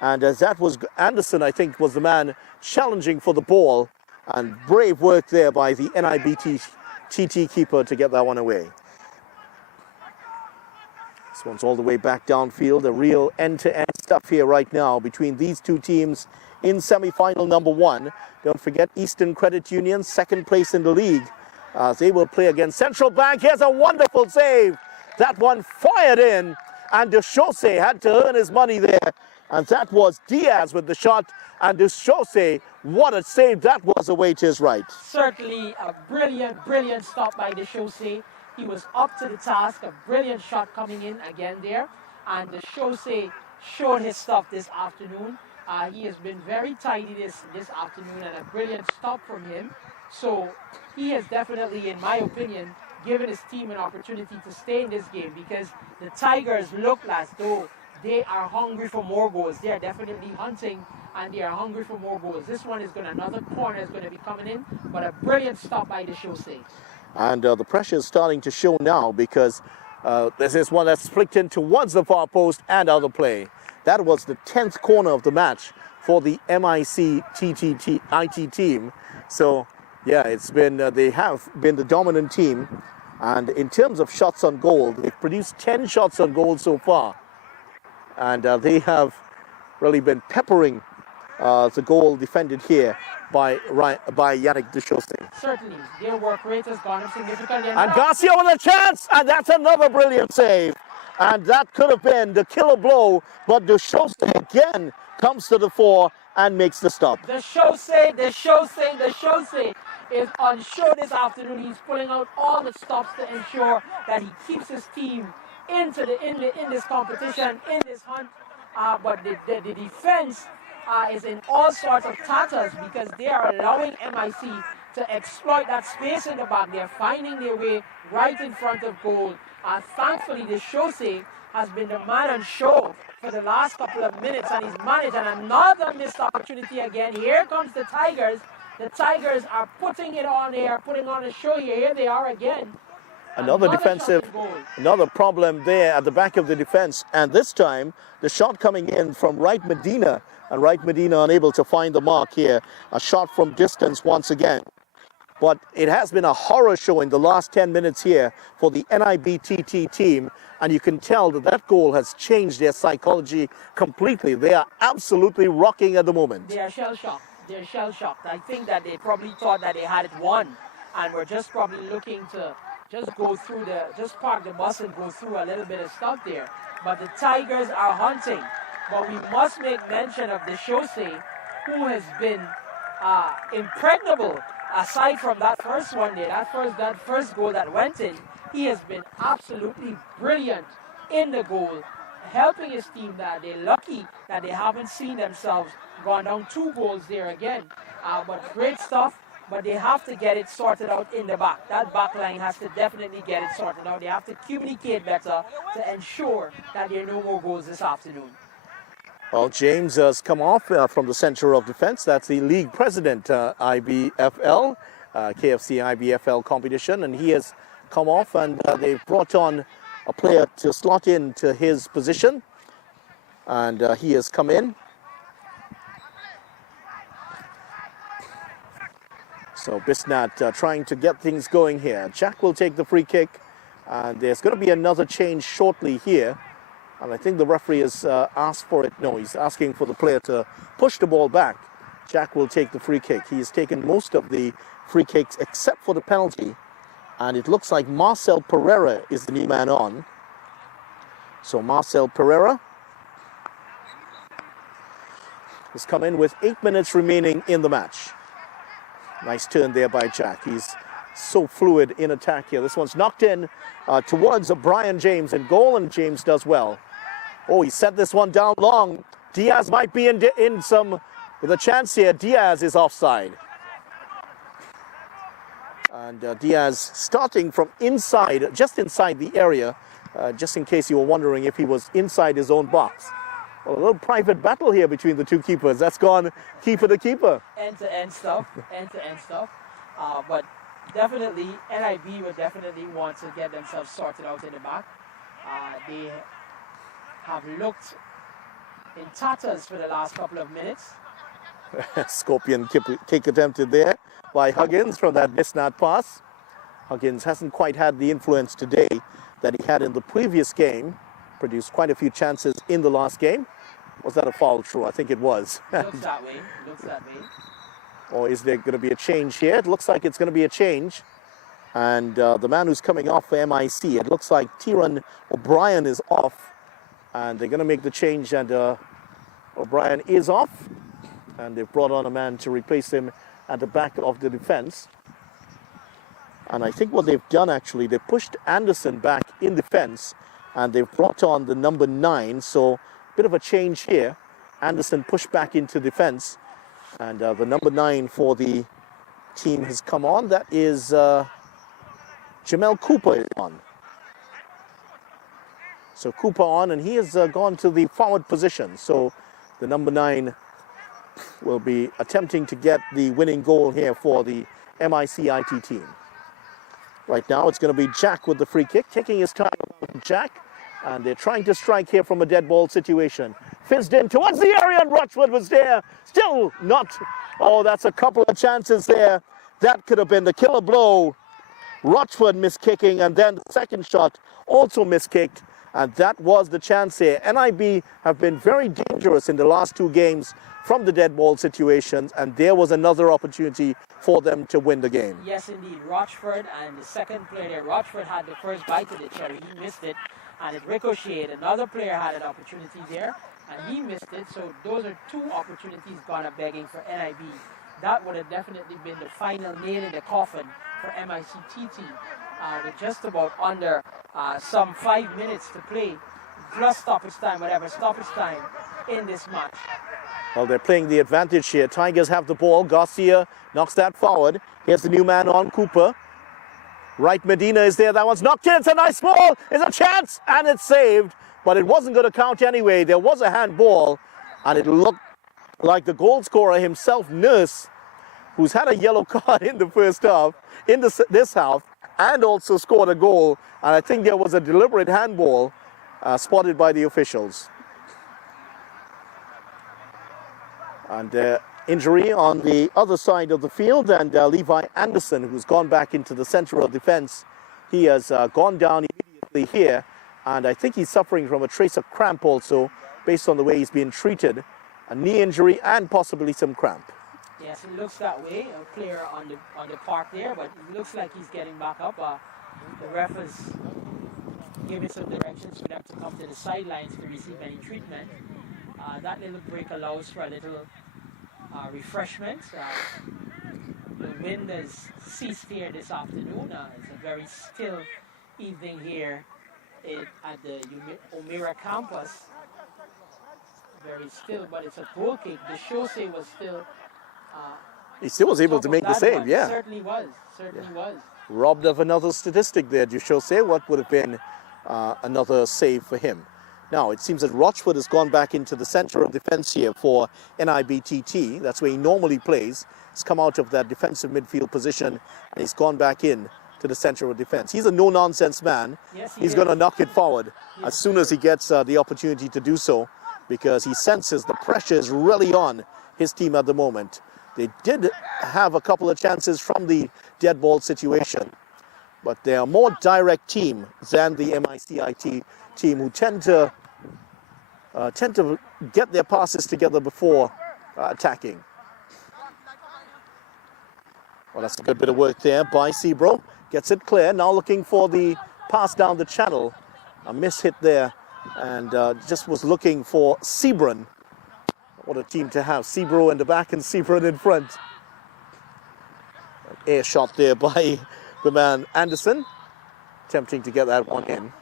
And that was Anderson, I think, was the man challenging for the ball. And brave work there by the NIBTT keeper to get that one away. This one's all the way back downfield. A real end-to-end stuff here right now between these two teams in semi-final number 1. Don't forget Eastern Credit Union, second place in the league. They will play against Central Bank. Here's a wonderful save. That one fired in. and Deshose had to earn his money there. And that was Diaz with the shot. And Deshose, what a save that was away to his right. Certainly a brilliant stop by Deshose. He was up to the task, a brilliant shot coming in again there. And Deshose showed his stuff this afternoon. He has been very tidy this afternoon, and a brilliant stop from him. So he has definitely, in my opinion, given his team an opportunity to stay in this game, because the Tigers look as though they are hungry for more goals. They are definitely hunting, and they are hungry for more goals. This one is another corner is going to be coming in, but a brilliant stop by Deshose. And the pressure is starting to show now, because this is one that's flicked in towards the far post and out of play. That was the 10th corner of the match for the MIC IT team. So, yeah, it's been they have been the dominant team. And in terms of shots on goal, they've produced 10 shots on goal so far. And they have really been peppering the goal defended here by Yannick Deshose. Certainly, their work rate has gone up significantly. And Garcia with a chance, and that's another brilliant save. And that could have been the killer blow, but Deshose again comes to the fore and makes the stop. Deshose is on show this afternoon. He's pulling out all the stops to ensure that he keeps his team in this competition, in this hunt. But the defense is in all sorts of tatters, because they are allowing MIC to exploit that space in the back. They're finding their way right in front of goal. Thankfully, Deshose has been the man on show for the last couple of minutes, and he's managed, and another missed opportunity again. Here comes the Tigers. The Tigers are putting it on here, putting on a show here. Here they are again. Another problem there at the back of the defense, and this time the shot coming in from Right Medina, and Right Medina unable to find the mark here. A shot from distance once again. But it has been a horror show in the last 10 minutes here for the NIBTT team, and you can tell that that goal has changed their psychology completely. They are absolutely rocking at the moment. They are shell-shocked. They're shell-shocked. I think that they probably thought that they had it won, and were just probably looking to just park the bus and go through a little bit of stuff there. But the Tigers are hunting. But we must make mention of Deshose, who has been impregnable. Aside from that first one there, that first goal that went in, he has been absolutely brilliant in the goal, helping his team. That they're lucky that they haven't seen themselves gone down 2 goals there again. But great stuff. But they have to get it sorted out in the back. That back line has to definitely get it sorted out. They have to communicate better to ensure that there are no more goals this afternoon. Well, James has come off from the center of defense. That's the league president, IBFL, KFC IBFL competition. And he has come off, and they've brought on a player to slot into his position. And he has come in. So Bisnat trying to get things going here. Jack will take the free kick. And there's going to be another change shortly here. And I think the referee has asked for it. No, he's asking for the player to push the ball back. Jack will take the free kick. He's taken most of the free kicks except for the penalty. And it looks like Marcel Pereira is the new man on. So Marcel Pereira has come in with 8 minutes remaining in the match. Nice turn there by Jack. He's so fluid in attack here. This one's knocked in towards Brian James in goal, and James does well. Oh, he set this one down long. Diaz might be in some with a chance here. Diaz is offside. And Diaz starting from inside, just inside the area, just in case you were wondering if he was inside his own box. Well, a little private battle here between the two keepers. That's gone keeper to keeper. End-to-end stuff. But definitely, NIB would definitely want to get themselves sorted out in the back. They have looked in tatters for the last couple of minutes. Scorpion kick attempted there by Huggins from that Bisnat pass. Huggins hasn't quite had the influence today that he had in the previous game. Produced quite a few chances in the last game. Was that a foul throw? I think it was. Looks that way. Or is there going to be a change here? It looks like it's going to be a change. And the man who's coming off for MIC, it looks like Tyrone O'Brien is off. And they're going to make the change, and O'Brien is off. And they've brought on a man to replace him at the back of the defense. And I think what they've done, actually, they pushed Anderson back in defense, and they've brought on the number 9. So a bit of a change here. Anderson pushed back into defense, and the number 9 for the team has come on. That is Jamel Cooper on. So Cooper on, and he has gone to the forward position. So the number 9 will be attempting to get the winning goal here for the MICIT team. Right now it's going to be Jack with the free kick, taking his time. Jack, and they're trying to strike here from a dead ball situation. Fizzed in towards the area, and Rochford was there. Still not. Oh, that's a couple of chances there. That could have been the killer blow. Rochford miskicking, and then the second shot also miskicked. And that was the chance here. NIB have been very dangerous in the last 2 games from the dead ball situations, and there was another opportunity for them to win the game. Yes, indeed. Rochford and the second player there. Rochford had the first bite of the cherry. He missed it, and it ricocheted. Another player had an opportunity there, and he missed it. So those are 2 opportunities gone up begging for NIB. That would have definitely been the final nail in the coffin for MICT team. With just about under some 5 minutes to play, plus stoppage time, whatever stoppage time in this match. Well, they're playing the advantage here. Tigers have the ball. Garcia knocks that forward. Here's the new man on, Cooper. Right, Medina is there. That one's knocked in. It's a nice ball. It's a chance, and it's saved. But it wasn't going to count anyway. There was a handball, and it looked like the goal scorer himself, Nurse, who's had a yellow card in the first half, in this half, and also scored a goal. And I think there was a deliberate handball spotted by the officials. And injury on the other side of the field, and Levi Anderson, who's gone back into the center of defense, he has gone down immediately here, and I think he's suffering from a trace of cramp also, based on the way he's being treated. A knee injury and possibly some cramp. Yes, it looks that way. A player on the park there, but it looks like he's getting back up. The ref is giving some directions for them to come to the sidelines to receive any treatment. That little break allows for a little refreshment. The wind has ceased here this afternoon. It's a very still evening here at the O'Meara campus. Very still, but it's a goal kick. The Shosei was still... he still was able to make the save, yeah. Certainly was, was. Robbed of another statistic there, Duchosset. What would have been another save for him? Now, it seems that Rochford has gone back into the center of defense here for NIBTT. That's where he normally plays. He's come out of that defensive midfield position, and he's gone back in to the center of defense. He's a no-nonsense man. Yes, he's going to knock it forward as soon as he gets the opportunity to do so, because he senses the pressure is really on his team at the moment. They did have a couple of chances from the dead ball situation, but they're a more direct team than the MICIT team, who tend to get their passes together before attacking. Well, that's a good bit of work there by Sebro. Gets it clear. Now looking for the pass down the channel. A miss hit there, and just was looking for Sebron. What a team to have. Sebro in the back and Sebron in front. An air shot there by the man Anderson, attempting to get that one in.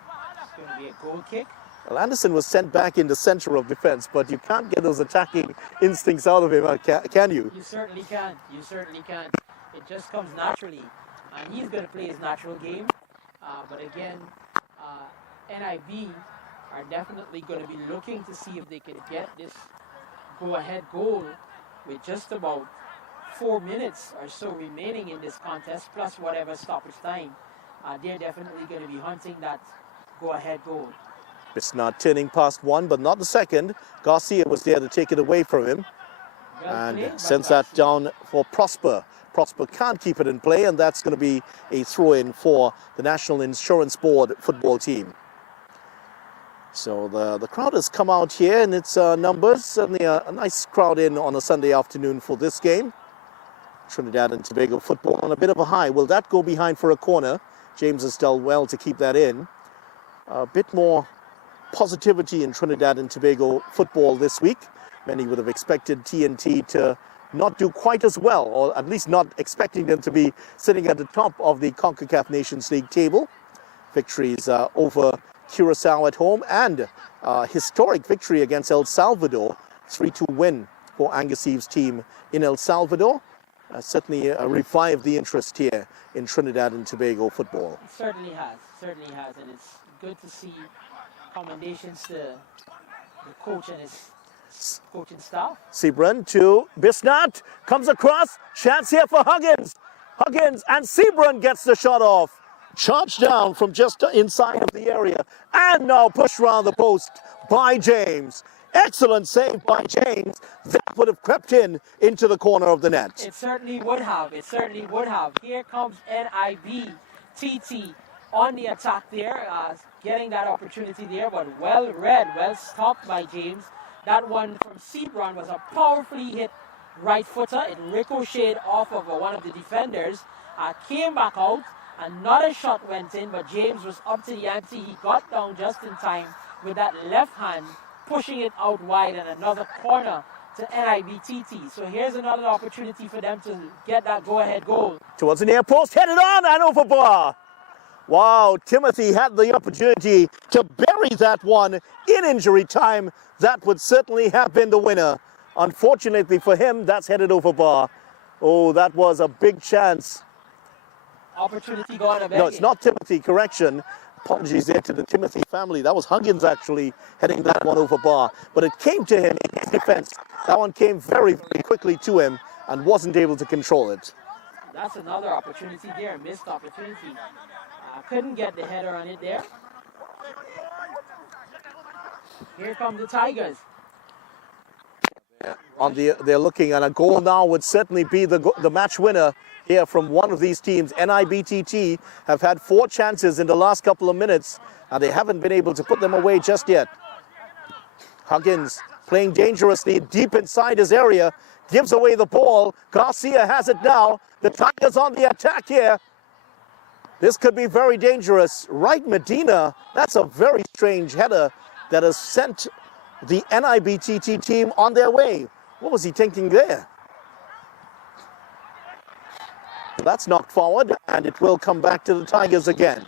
It's going to be a goal kick. Well, Anderson was sent back in the center of defense, but you can't get those attacking instincts out of him, can you? You certainly can. You certainly can. It just comes naturally. And he's going to play his natural game. But again, NIB are definitely going to be looking to see if they can get this go-ahead goal with just about 4 minutes or so remaining in this contest, plus whatever stoppage time. They're definitely going to be hunting that go-ahead goal. It's not turning past one, but not the second. Garcia was there to take it away from him, and sends that down for Prosper. Prosper can't keep it in play, and that's going to be a throw-in for the National Insurance Board football team. So the crowd has come out here in its numbers. Certainly a nice crowd in on a Sunday afternoon for this game. Trinidad and Tobago football on a bit of a high. Will that go behind for a corner? James has done well to keep that in. A bit more positivity in Trinidad and Tobago football this week. Many would have expected TNT to not do quite as well, or at least not expecting them to be sitting at the top of the CONCACAF Nations League table. Victories over Curacao at home, and historic victory against El Salvador, 3-2 win for Angus Eve's team in El Salvador. Certainly revived the interest here in Trinidad and Tobago football. It certainly has, and it's good to see. Commendations to the coach and his coaching staff. Sebron to Bisnat, comes across, chance here for Huggins. Huggins and Sebron gets the shot off. Charged down from just inside of the area, and now pushed around the post by James. Excellent save by James. That would have crept into the corner of the net. It certainly would have. It certainly would have. Here comes NIBTT on the attack there, getting that opportunity there, but well read, well stopped by James. That one from Sebron was a powerfully hit right footer. It ricocheted off of one of the defenders, came back out. Another shot went in, but James was up to the ante. He got down just in time with that left hand, pushing it out wide, and another corner to NIBTT. So here's another opportunity for them to get that go-ahead goal. Towards the near post, headed on and over bar. Wow, Timothy had the opportunity to bury that one in injury time. That would certainly have been the winner. Unfortunately for him, that's headed over bar. Oh, that was a big chance. Opportunity gone a bit. No, it's not Timothy, correction. Apologies there to the Timothy family. That was Huggins actually heading that one over bar. But it came to him in his defense. That one came very, very quickly to him and wasn't able to control it. That's another opportunity there, missed opportunity. Couldn't get the header on it there. Here come the Tigers. They're looking at a goal now would certainly be the match winner here from one of these teams. NIBTT have had 4 chances in the last couple of minutes, and they haven't been able to put them away just yet. Huggins playing dangerously deep inside his area, gives away the ball. Garcia has it now. The Tigers on the attack here. This could be very dangerous. Right, Medina, that's a very strange header that has sent the NIBTT team on their way. What was he thinking there? That's knocked forward, and it will come back to the Tigers again.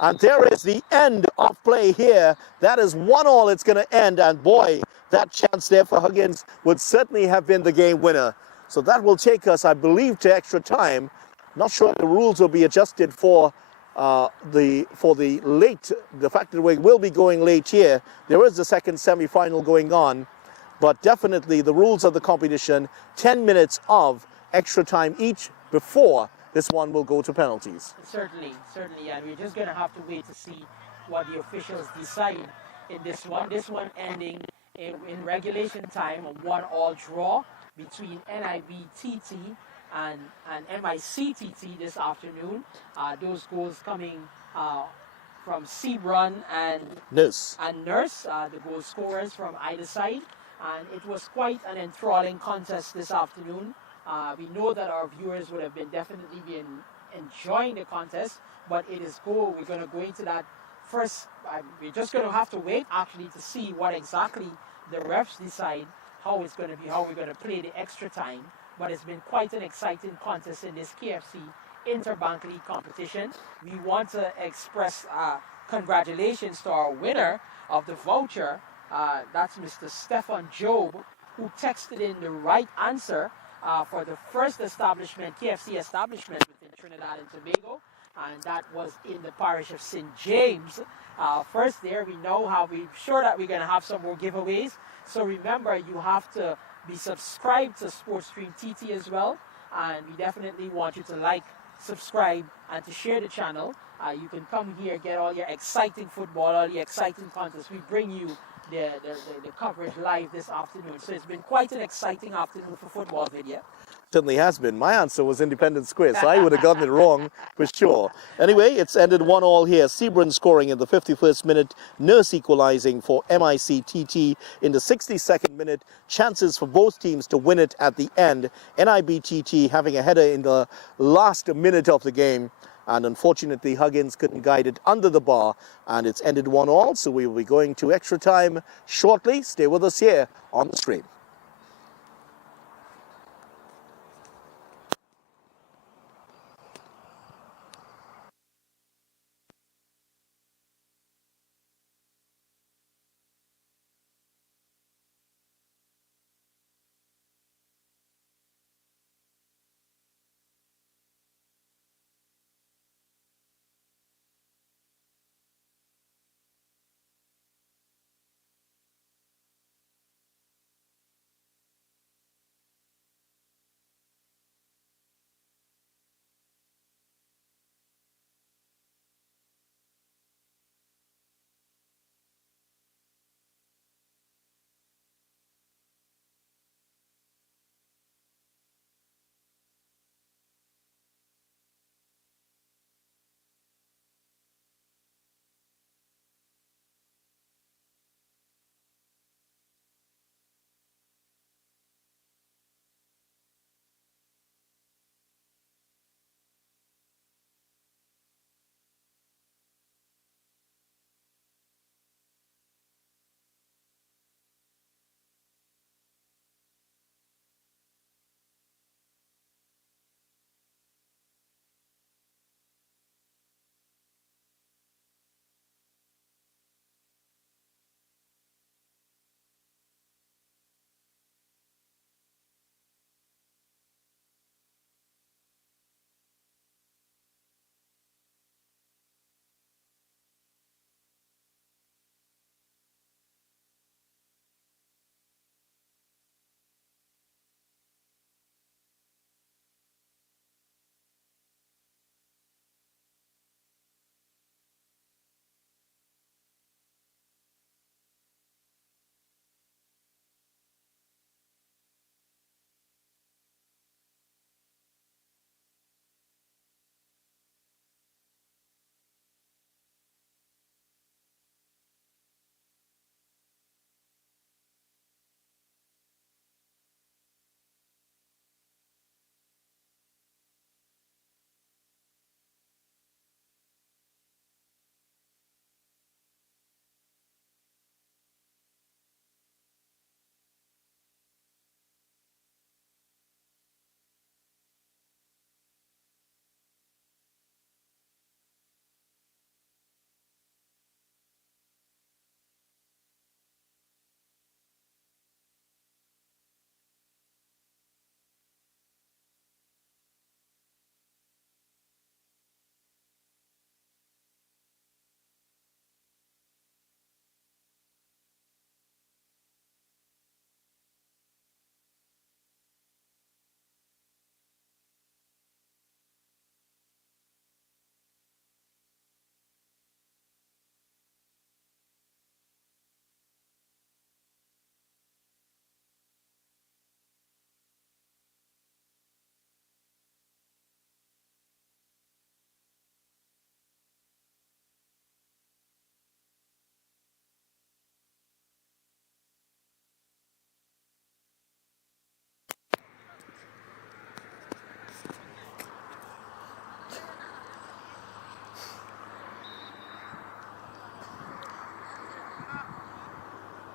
And there is the end of play here. That is 1-1 it's going to end, and boy, that chance there for Huggins would certainly have been the game winner. So that will take us, I believe, to extra time. Not sure if the rules will be adjusted for the fact that we will be going late here. There is the second semi-final going on, but definitely the rules of the competition, 10 minutes of extra time each before this one will go to penalties. Certainly, and we're just going to have to wait to see what the officials decide in this one. This one ending in regulation time, a 1-1 draw between NIBTT and MICTT this afternoon. Those goals coming from Sebron and Nurse, the goal scorers from either side. And it was quite an enthralling contest this afternoon. We know that our viewers would have definitely been enjoying the contest, but it is we're going to go into that first. We're just going to have to wait actually to see what exactly the refs decide how it's going to be, how we're going to play the extra time. But it's been quite an exciting contest in this KFC Interbank League competition. We want to express congratulations to our winner of the voucher. That's Mr. Stefan Job, who texted in the right answer for the first KFC establishment within Trinidad and Tobago, and that was in the parish of St. James. First there, we're sure that we're going to have some more giveaways. So remember, you have to be subscribed to SportsStream TT as well, and we definitely want you to like, subscribe, and to share the channel. You can come here, get all your exciting football, all the exciting contests. We bring you the coverage live this afternoon. So it's been quite an exciting afternoon for football video. Certainly has been. My answer was Independence Square, so I would have gotten it wrong for sure. Anyway, it's ended 1-1 here. Sebron scoring in the 51st minute, Nurse equalizing for MICTT in the 62nd minute. Chances for both teams to win it at the end. NIBTT having a header in the last minute of the game. and unfortunately Huggins couldn't guide it under the bar, and it's ended 1-1. So we will be going to extra time shortly. Stay with us here on the stream.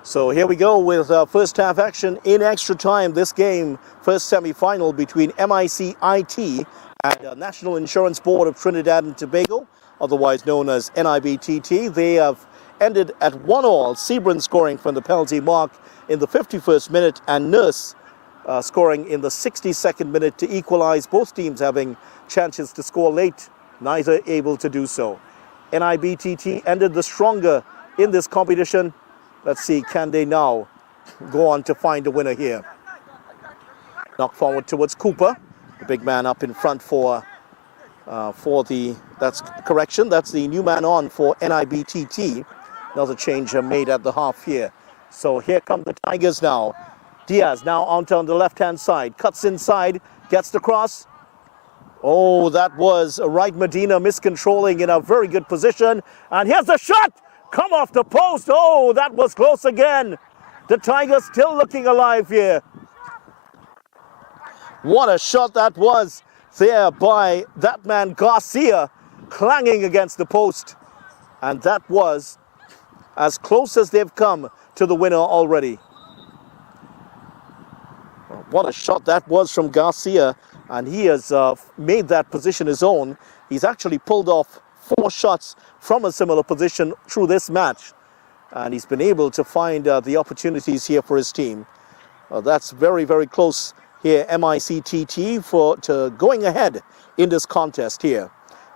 So here we go with first half action in extra time. This game, first semi-final between MIC-IT and National Insurance Board of Trinidad and Tobago, otherwise known as NIBTT. They have ended at 1-1. Sebron scoring from the penalty mark in the 51st minute, and Nurse scoring in the 62nd minute to equalize. Both teams having chances to score late, neither able to do so. NIBTT ended the stronger in this competition. Let's see, can they now go on to find a winner here? Knock forward towards Cooper, the big man up in front for the, that's correction, that's the new man on for NIBTT. Another change made at the half here. So here come the Tigers now. Diaz now onto on the left-hand side, cuts inside, gets the cross. Oh, that was Right Medina miscontrolling in a very good position. And here's the shot! Come off the post. Oh, that was close again. The Tigers still looking alive here. What a shot that was there by that man Garcia. clanging against the post. And that was as close as they've come to the winner already. What a shot that was from Garcia, and he has made that position his own. He's actually pulled off 4 shots from a similar position through this match, and he's been able to find the opportunities here for his team. That's very, very close here, MICTT, to going ahead in this contest here.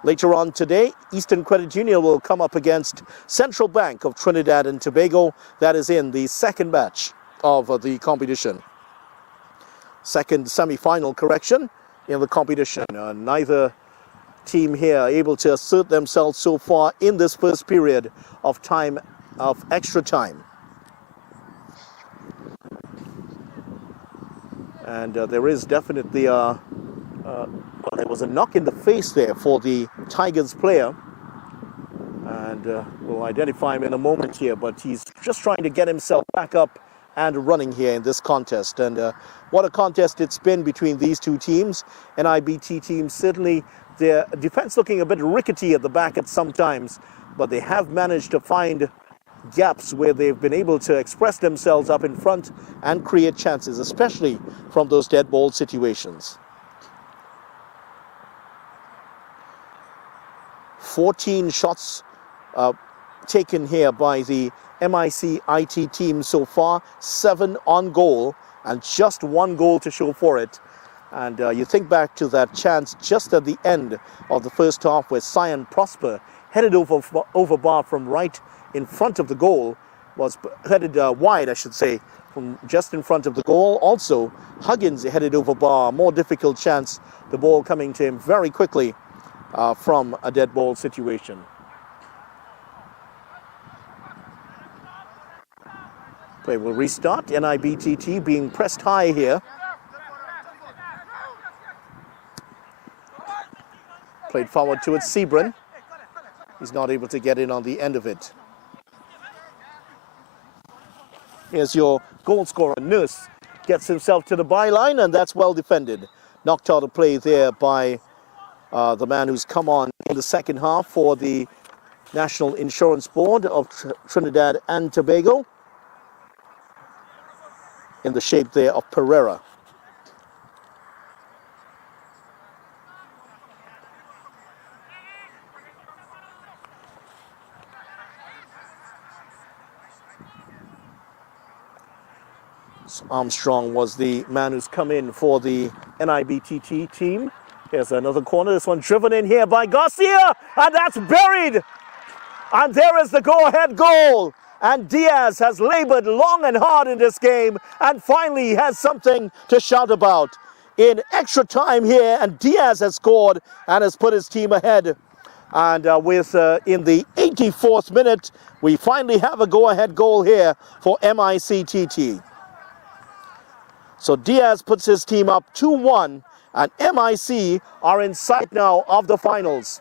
Later on today, Eastern Credit Union will come up against Central Bank of Trinidad and Tobago. That is in the second match of the competition. Second semi-final correction in the competition. Neither team here able to assert themselves so far in this first period of time, of extra time. And there is definitely there was a knock in the face there for the Tigers player, and we'll identify him in a moment here, but he's just trying to get himself back up and running here in this contest. And what a contest it's been between these two teams. NIBT team, certainly their defense looking a bit rickety at the back at some times, but they have managed to find gaps where they've been able to express themselves up in front and create chances, especially from those dead ball situations. 14 shots taken here by the MIC-IT team so far, 7 on goal, and just 1 goal to show for it. And you think back to that chance just at the end of the first half where Cyan Prosper headed over bar from right in front of the goal, was headed wide, I should say, from just in front of the goal. Also, Huggins headed over bar, more difficult chance, the ball coming to him very quickly from a dead ball situation. Play will restart. NIBTT being pressed high here. Played forward towards Sebron. He's not able to get in on the end of it. Here's your goal scorer, Nurse. Gets himself to the byline, and that's well defended. Knocked out of play there by the man who's come on in the second half for the National Insurance Board of Trinidad and Tobago, in the shape there of Pereira. Armstrong was the man who's come in for the NIBTT team. Here's another corner. This one driven in here by Garcia, and that's buried. And there is the go-ahead goal. And Diaz has labored long and hard in this game, and finally has something to shout about. In extra time here, and Diaz has scored and has put his team ahead. And in the 84th minute, we finally have a go-ahead goal here for MICTT. So Diaz puts his team up 2-1, and MIC are in sight now of the finals.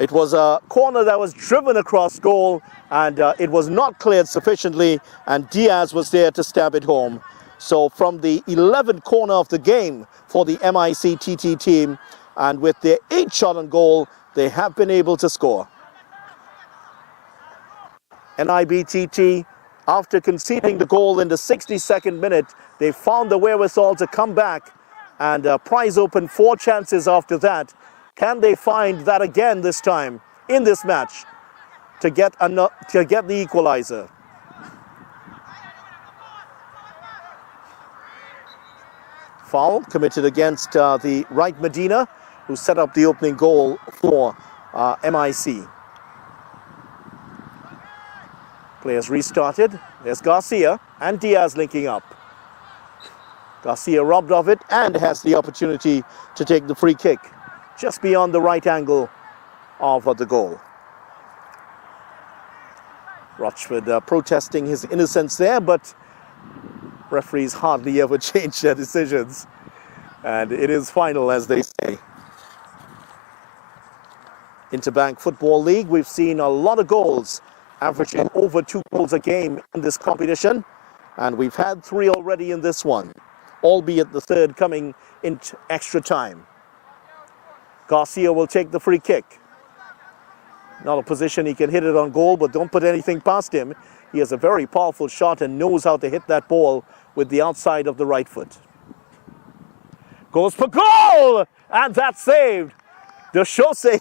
It was a corner that was driven across goal, and it was not cleared sufficiently, and Diaz was there to stab it home. So from the 11th corner of the game for the MICTT team, and with their 8th shot on goal, they have been able to score. NIBTT, after conceding the goal in the 62nd minute, they found the wherewithal to come back and prize open 4 chances after that. Can they find that again this time in this match to get the equalizer? Foul committed against the right Medina, who set up the opening goal for MIC. Players restarted. There's Garcia and Diaz linking up. Garcia robbed of it and has the opportunity to take the free kick just beyond the right angle of the goal. Rochford protesting his innocence there, but referees hardly ever change their decisions. And it is final, as they say. Interbank Football League, we've seen a lot of goals, averaging over 2 goals a game in this competition. And we've had 3 already in this one, albeit the third coming in extra time. Garcia will take the free kick. Not a position he can hit it on goal, but don't put anything past him. He has a very powerful shot and knows how to hit that ball with the outside of the right foot. Goes for goal! And that's saved. De Chaussee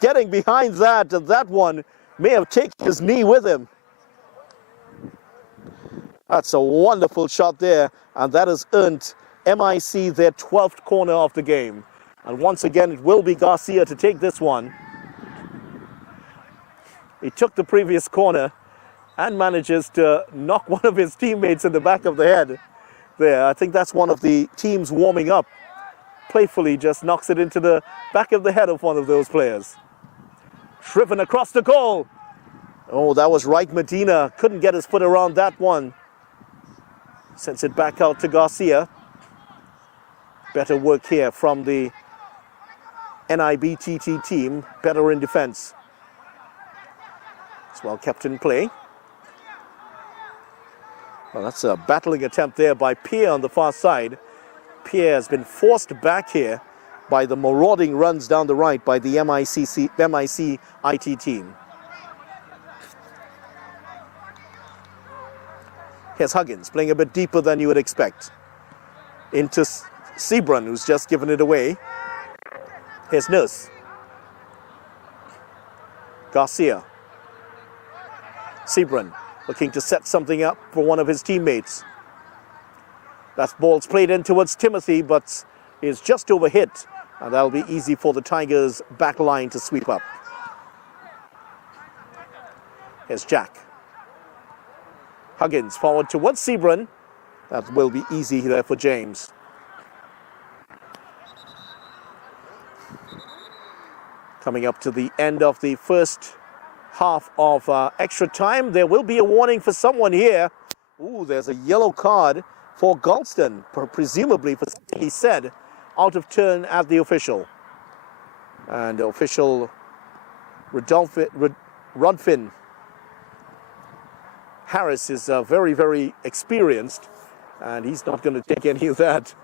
getting behind that, and that one may have taken his knee with him. That's a wonderful shot there, and that has earned MIC their 12th corner of the game. And once again, it will be Garcia to take this one. He took the previous corner and manages to knock one of his teammates in the back of the head there. I think that's one of the teams warming up. Playfully just knocks it into the back of the head of one of those players. Driven across the goal. Oh, that was right. Medina couldn't get his foot around that one. Sends it back out to Garcia. Better work here from the NIBTT team. Better in defense. It's well kept in play. Well, that's a battling attempt there by Pierre on the far side. Pierre has been forced back here by the marauding runs down the right by the MIC-IT team. Here's Huggins, playing a bit deeper than you would expect. Into Sebron, who's just given it away. Here's Nurse. Garcia. Sebron looking to set something up for one of his teammates. That ball's played in towards Timothy, but is just overhit. And that'll be easy for the Tigers' back line to sweep up. Here's Jack. Huggins forward towards Sebron. That will be easy there for James. Coming up to the end of the first half of extra time. There will be a warning for someone here. Ooh, there's a yellow card for Galston, presumably for something he said out of turn at the official. And the official Rodfin Harris is very, very experienced, and he's not going to take any of that.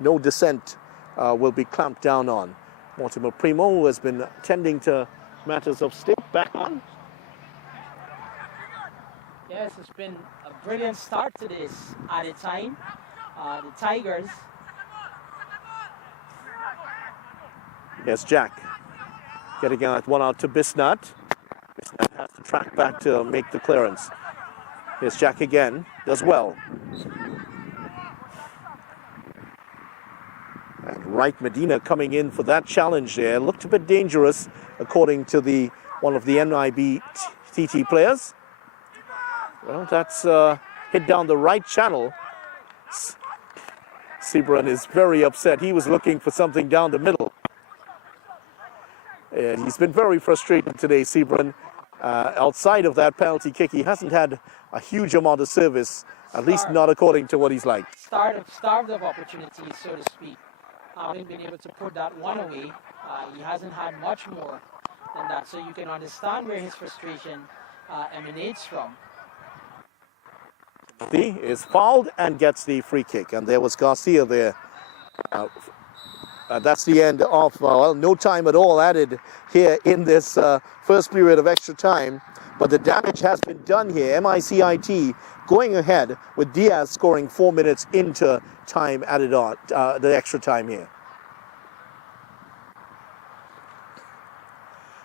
No dissent will be clamped down on. Mortimer Primo, who has been tending to matters of state, back on. Yes, it's been a brilliant start to this at a time. The Tigers. Yes, Jack. Getting one out to Bisnat. Bisnat has to track back to make the clearance. Here's Jack again. Does well. And Wright Medina coming in for that challenge there. Looked a bit dangerous, according to one of the NIBTT players. Well, that's hit down the right channel. Sebron is very upset. He was looking for something down the middle. And he's been very frustrated today, Sebron. Outside of that penalty kick, he hasn't had a huge amount of service, at least not according to what he's like. Starved of opportunities, so to speak. Having been able to put that one away, he hasn't had much more than that. So you can understand where his frustration emanates from. He is fouled and gets the free kick. And there was Garcia there. That's the end of, well, no time at all added here in this first period of extra time. But the damage has been done here. MICIT going ahead with Diaz scoring 4 minutes into time added on, the extra time here.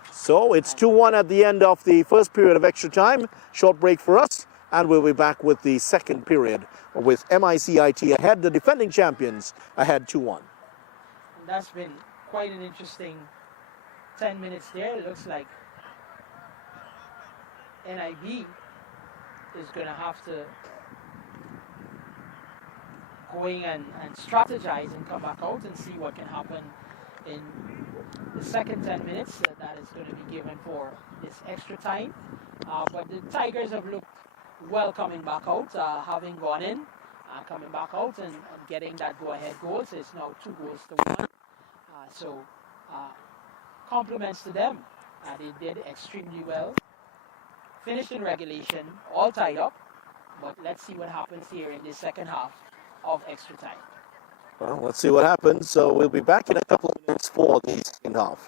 So it's 2-1 at the end of the first period of extra time. Short break for us, and we'll be back with the second period with MICIT ahead, the defending champions ahead 2-1. That's been quite an interesting 10 minutes there. It looks like NIB is going to have to go in and strategize and come back out and see what can happen in the second 10 minutes that is going to be given for this extra time. But the Tigers have looked well coming back out, having gone in, coming back out and getting that go-ahead goal. So it's now 2-1. So compliments to them. They did extremely well. Finished in regulation, all tied up. But let's see what happens here in the second half of extra time. Well, let's see what happens. So we'll be back in a couple of minutes for the second half.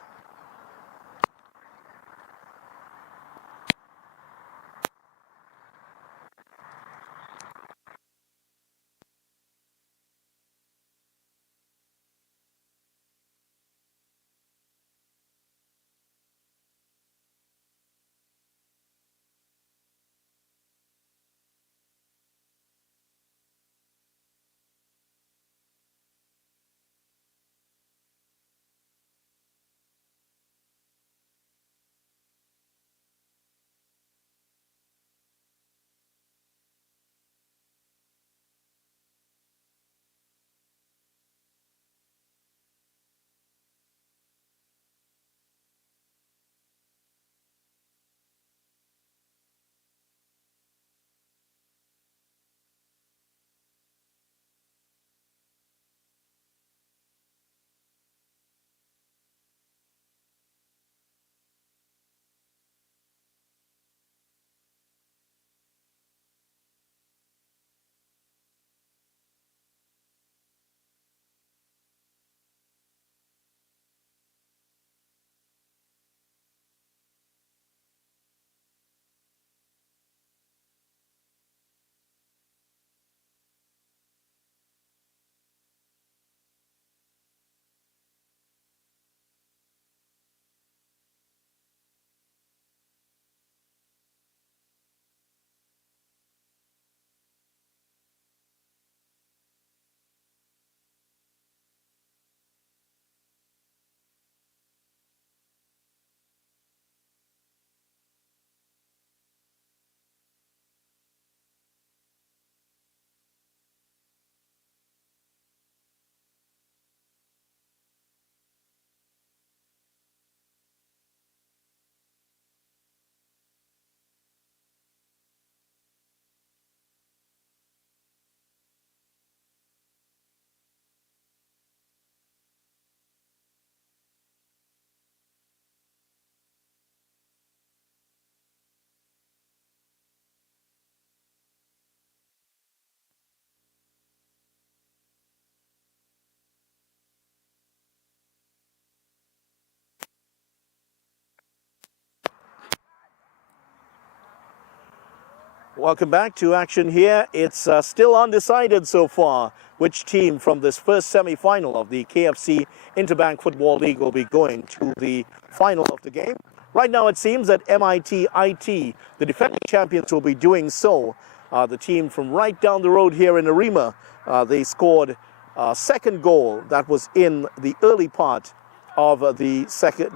Welcome back to action here. It's still undecided so far which team from this first semi-final of the KFC Interbank Football League will be going to the final of the game. Right now it seems that MIT IT, the defending champions, will be doing so. The team from right down the road here in Arima, they scored a second goal that was in the early part of the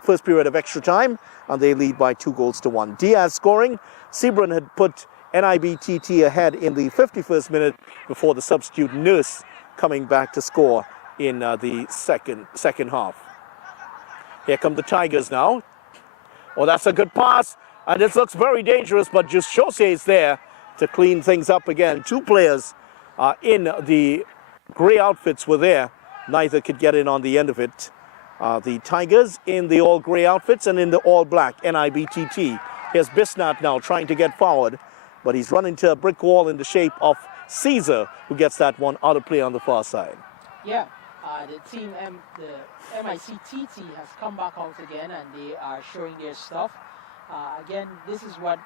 first period of extra time, and they lead by 2-1. Diaz scoring. Sebron had put NIBTT ahead in the 51st minute before the substitute Nurse coming back to score in the second half. Here come the Tigers now. Oh, that's a good pass, and this looks very dangerous, but just Jose is there to clean things up again. Two players in the grey outfits were there. Neither could get in on the end of it. The Tigers in the all grey outfits and in the all black NIBTT. Here's Bisnat now trying to get forward, but he's run into a brick wall in the shape of Caesar, who gets that one out of play on the far side. Yeah, the MICTT has come back out again, and they are showing their stuff. Again, this is what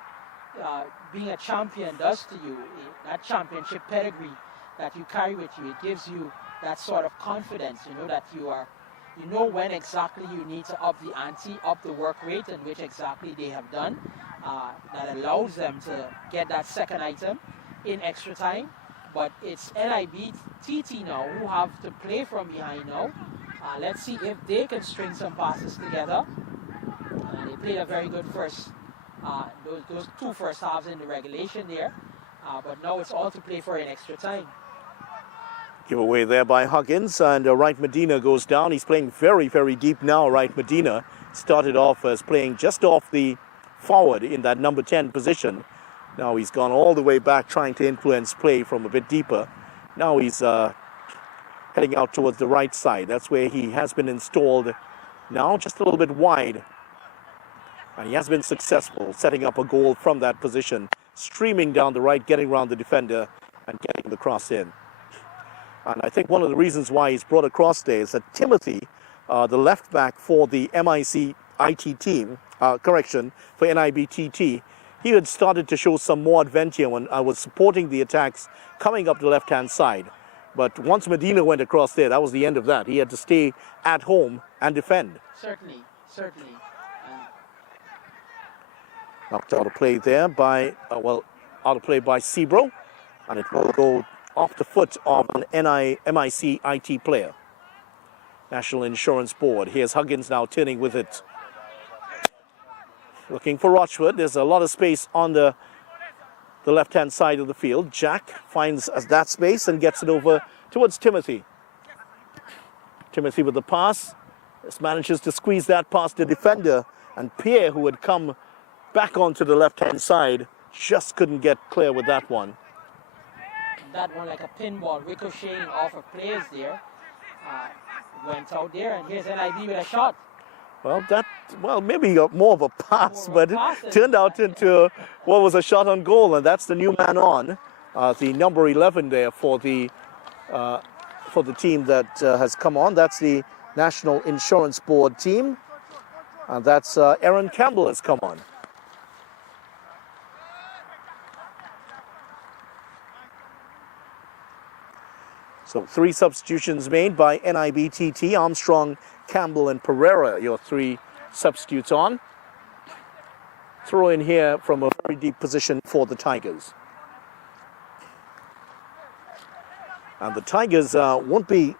being a champion does to you. That championship pedigree that you carry with you, it gives you that sort of confidence, that you know when exactly you need to up the ante, up the work rate, and which exactly they have done. That allows them to get that second item in extra time. But it's NIBTT now who have to play from behind now. Let's see if they can string some passes together. They played a very good those two first halves in the regulation there. But now it's all to play for in extra time. Give away there by Huggins, and Wright Medina goes down. He's playing very, very deep now. Wright Medina started off as playing just off the forward in that number 10 position. Now he's gone all the way back trying to influence play from a bit deeper. Now he's heading out towards the right side. That's where he has been installed now, just a little bit wide. And he has been successful setting up a goal from that position, streaming down the right, getting around the defender and getting the cross in. And I think one of the reasons why he's brought across there is that Timothy, the left back for the MIC IT team, for NIBTT, he had started to show some more adventure when I was supporting the attacks coming up the left-hand side. But once Medina went across there, that was the end of that. He had to stay at home and defend. Certainly, certainly. Knocked out of play there by, out of play by Sebro, and it will go off the foot of an MIC IT player. National Insurance Board. Here's Huggins now turning with it. Looking for Rochford. There's a lot of space on the left-hand side of the field. Jack finds that space and gets it over towards Timothy. Timothy with the pass. Just manages to squeeze that past the defender. And Pierre, who had come back onto the left-hand side, just couldn't get clear with that one. That one like a pinball ricocheting off of players there. Went out there, and here's NIB with a shot. Well, maybe more of a pass, but it turned out into what was a shot on goal, and that's the new man on, the number 11 there for the team that has come on. That's the National Insurance Board team, and that's Aaron Campbell has come on. So 3 substitutions made by NIBTT, Armstrong, Campbell, and Pereira, your 3 substitutes on. Throw in here from a very deep position for the Tigers. And the Tigers won't be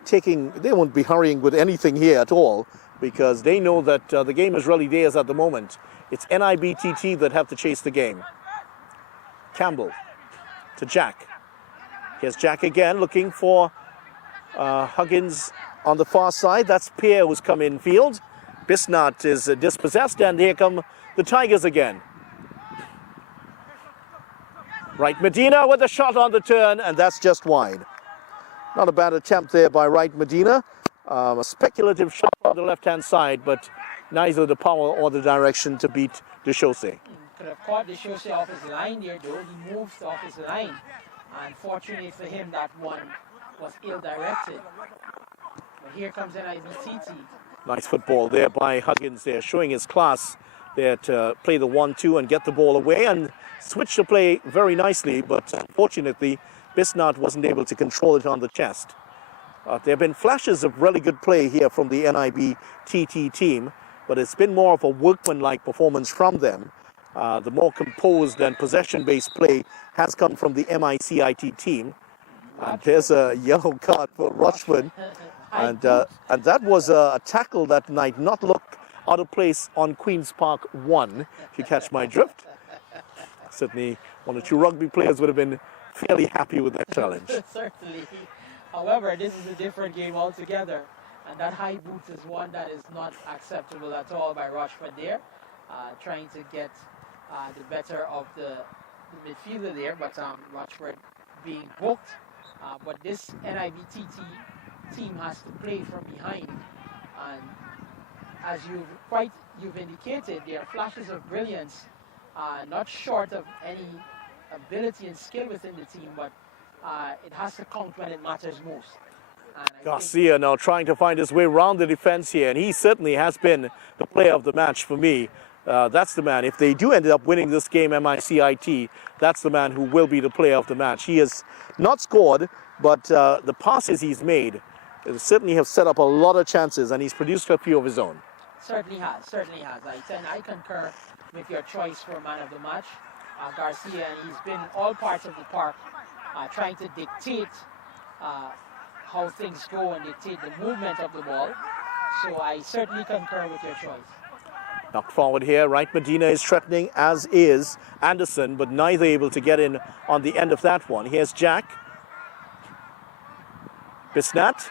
hurrying with anything here at all, because they know that the game is really theirs at the moment. It's NIBTT that have to chase the game. Campbell to Jack. Here's Jack again, looking for Huggins on the far side. That's Pierre who's come in field. Bisnat is dispossessed, and here come the Tigers again. Wright Medina with a shot on the turn, and that's just wide. Not a bad attempt there by Wright Medina. A speculative shot on the left-hand side, but neither the power or the direction to beat Deshaussé. Could have caught Deshaussé off his line there, though. He moved off his line. Unfortunately for him, that one was ill-directed. But here comes NIBTT. Nice football there by Huggins there, showing his class there to play the 1-2 and get the ball away and switch the play very nicely, but unfortunately, Bisnat wasn't able to control it on the chest. There have been flashes of really good play here from the NIBTT team, but it's been more of a workmanlike performance from them. The more composed and possession-based play has come from the MICIT team. And there's a yellow card for Rochford. And that was a tackle that might not look out of place on Queen's Park 1, if you catch my drift. Certainly, one or two rugby players would have been fairly happy with that challenge. Certainly. However, this is a different game altogether. And that high boot is one that is not acceptable at all by Rochford there. Trying to get the better of the midfielder there, but Rochford being booked. But this NIBTT team has to play from behind. And as you've indicated, there are flashes of brilliance, not short of any ability and skill within the team, but it has to count when it matters most. Garcia now trying to find his way around the defense here, and he certainly has been the player of the match for me. That's the man. If they do end up winning this game, MICIT, that's the man who will be the player of the match. He has not scored, but the passes he's made certainly have set up a lot of chances, and he's produced a few of his own. Certainly has, certainly has. I concur with your choice for man of the match, Garcia, and he's been in all parts of the park trying to dictate how things go and dictate the movement of the ball. So I certainly concur with your choice. Knocked forward here, Wright Medina is threatening, as is Anderson, but neither able to get in on the end of that one. Here's Jack. Bisnat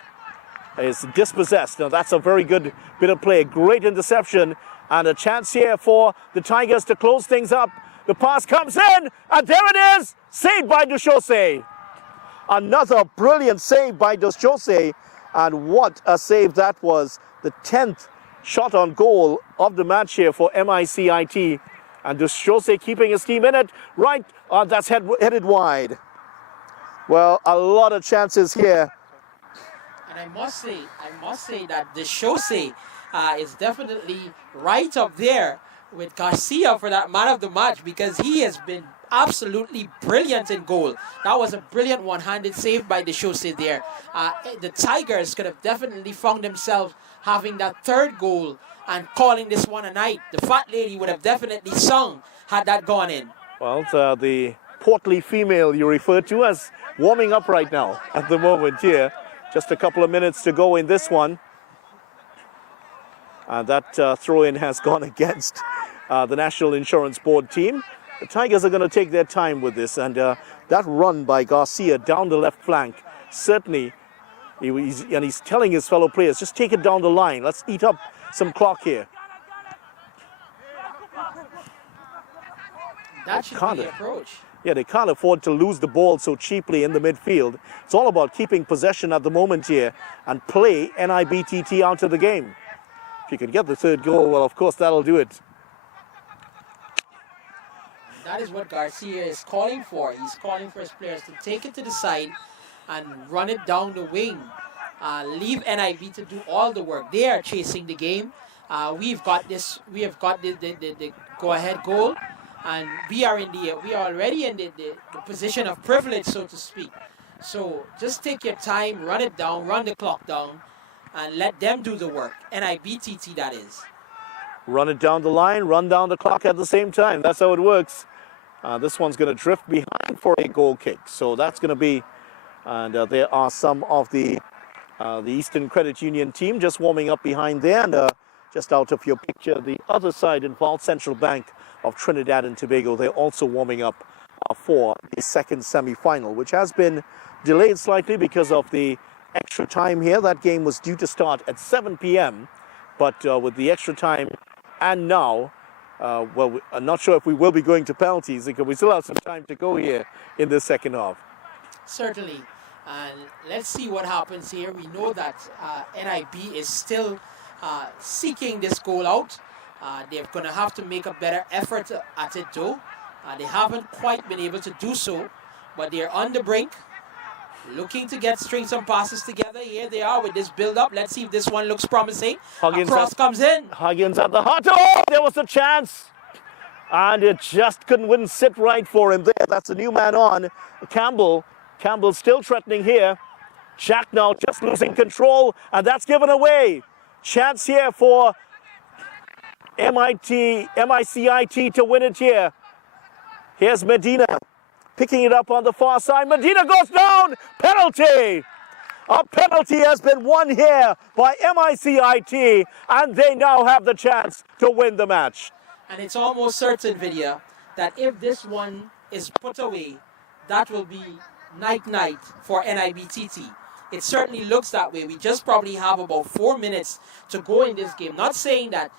is dispossessed. Now that's a very good bit of play. Great interception and a chance here for the Tigers to close things up. The pass comes in, and there it is! Saved by Deshaussé. Another brilliant save by Deshaussé, and what a save that was. The 10th shot on goal of the match here for MICIT, and Deshaussé keeping his team in it. Right, that's headed wide. Well, a lot of chances here And I must say that the Shosei is definitely right up there with Garcia for that man of the match, because he has been absolutely brilliant in goal. That was a brilliant one-handed save by the Shosei there. The Tigers could have definitely found themselves having that third goal and calling this one a night. The fat lady would have definitely sung had that gone in. Well, the portly female you refer to as warming up right now at the moment here. Just a couple of minutes to go in this one. That throw-in has gone against the National Insurance Board team. The Tigers are going to take their time with this, and that run by Garcia down the left flank, certainly, he's telling his fellow players, just take it down the line. Let's eat up some clock here. That should be the approach. Yeah, they can't afford to lose the ball so cheaply in the midfield. It's all about keeping possession at the moment here and play NIBTT out of the game. If you can get the third goal, well, of course, that'll do it. That is what Garcia is calling for. He's calling for his players to take it to the side and run it down the wing. Leave NIB to do all the work. They are chasing the game. We've got this. We have got the go-ahead goal. And we are already in the position of privilege, so to speak. So just take your time, run it down, run the clock down, and let them do the work. NIBTT, that is. Run it down the line, run down the clock at the same time. That's how it works. This one's going to drift behind for a goal kick. So that's going to be, and there are some of the Eastern Credit Union team just warming up behind there. And just out of your picture, the other side involved, Central Bank of Trinidad and Tobago. They're also warming up for the second semi-final, which has been delayed slightly because of the extra time here. That game was due to start at 7 p.m., but with the extra time and now, well, I'm not sure if we will be going to penalties because we still have some time to go here in the second half. Certainly. And let's see what happens here. We know that NIB is still seeking this goal out. They're going to have to make a better effort at it though. They haven't quite been able to do so, but they're on the brink, looking to string some passes together. Here they are with this build-up. Let's see if this one looks promising. Huggins Cross comes in. Huggins at the heart. Oh, there was a chance. And it just wouldn't sit right for him there. That's a new man on. Campbell still threatening here. Jack now just losing control, and that's given away. Chance here for MICIT to win it here. Here's Medina picking it up on the far side. Medina goes down. Penalty. A penalty has been won here by MICIT, and they now have the chance to win the match. And it's almost certain, Vidya, that if this one is put away, that will be night-night for NIBTT. It certainly looks that way. We just probably have about 4 minutes to go in this game. Not saying that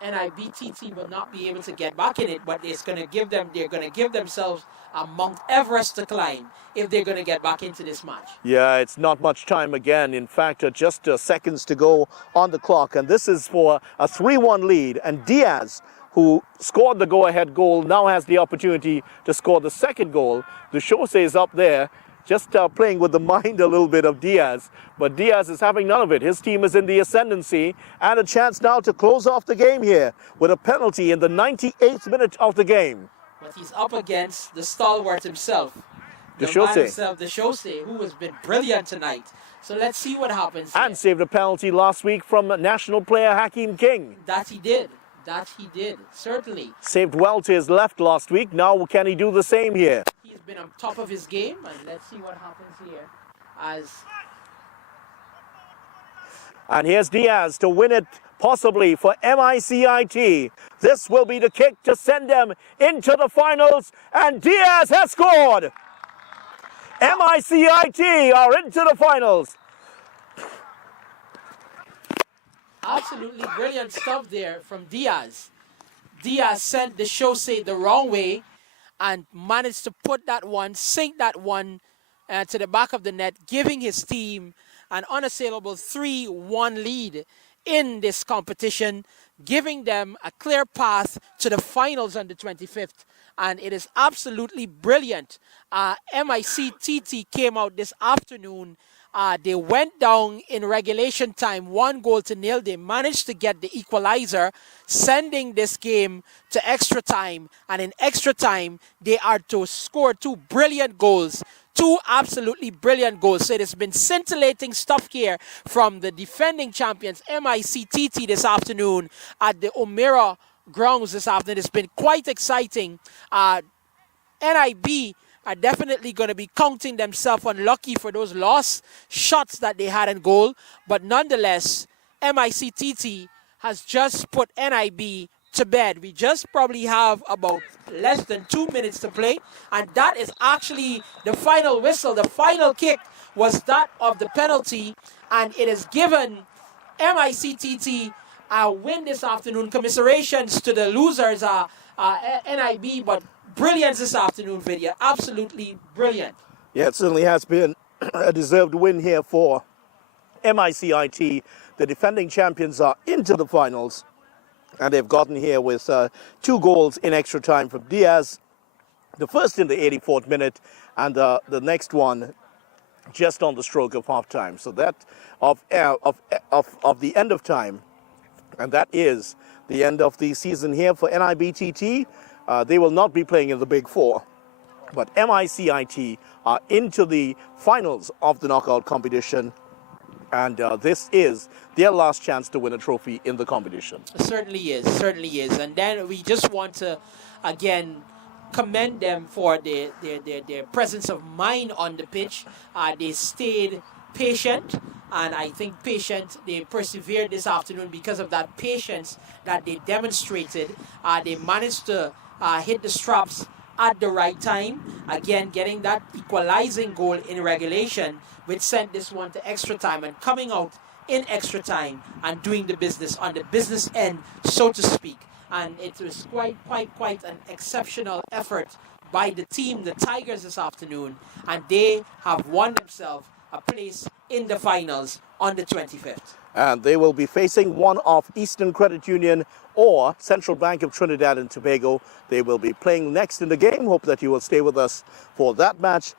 NIBTT will not be able to get back in it, but they're going to give themselves a Mount Everest to climb if they're going to get back into this match. Yeah, it's not much time again. In fact, just seconds to go on the clock, and this is for a 3-1 lead. And Diaz, who scored the go-ahead goal, now has the opportunity to score the second goal. The Shosei is up there, just playing with the mind a little bit of Diaz. But Diaz is having none of it. His team is in the ascendancy, and a chance now to close off the game here with a penalty in the 98th minute of the game. But he's up against the stalwart himself. The Shosei, who has been brilliant tonight. So let's see what happens here. And saved a penalty last week from national player Hakeem King. That he did, certainly. Saved well to his left last week. Now can he do the same here? He's been on top of his game, and let's see what happens here. And here's Diaz to win it, possibly for MICIT. This will be the kick to send them into the finals, and Diaz has scored. MICIT are into the finals. Absolutely brilliant stuff there from Diaz. Diaz sent the Shosei the wrong way and managed to sink that one to the back of the net, giving his team an unassailable 3-1 lead in this competition, giving them a clear path to the finals on the 25th. And it is absolutely brilliant. MICTT came out this afternoon They went down in regulation time, 1-0. They managed to get the equalizer, sending this game to extra time. And in extra time, they are to score 2 brilliant goals. 2 absolutely brilliant goals. So it has been scintillating stuff here from the defending champions, MICTT, this afternoon at the Omera grounds this afternoon. It's been quite exciting. NIB are definitely going to be counting themselves unlucky for those lost shots that they had in goal. But nonetheless, MICTT has just put NIB to bed. We just probably have about less than 2 minutes to play. And that is actually the final whistle. The final kick was that of the penalty. And it has given MICTT a win this afternoon. Commiserations to the losers, NIB, but brilliance this afternoon, Vidya. Absolutely brilliant. Yeah, it certainly has been a deserved win here for MICIT. The defending champions are into the finals, and they've gotten here with 2 goals in extra time from Diaz. The first in the 84th minute, and the next one just on the stroke of halftime. So that of the end of time, and that is the end of the season here for NIBTT. They will not be playing in the Big Four, but MICIT are into the finals of the knockout competition, and this is their last chance to win a trophy in the competition. It certainly is. And then we just want to, again, commend them for their presence of mind on the pitch. They stayed patient, and I think they persevered this afternoon because of that patience that they demonstrated. They managed to hit the straps at the right time. Again, getting that equalizing goal in regulation, which sent this one to extra time, and coming out in extra time and doing the business on the business end, so to speak. And it was quite an exceptional effort by the team, the Tigers, this afternoon. And they have won themselves a place in the finals on the 25th. And they will be facing one of Eastern Credit Union or Central Bank of Trinidad and Tobago. They will be playing next in the game. Hope that you will stay with us for that match.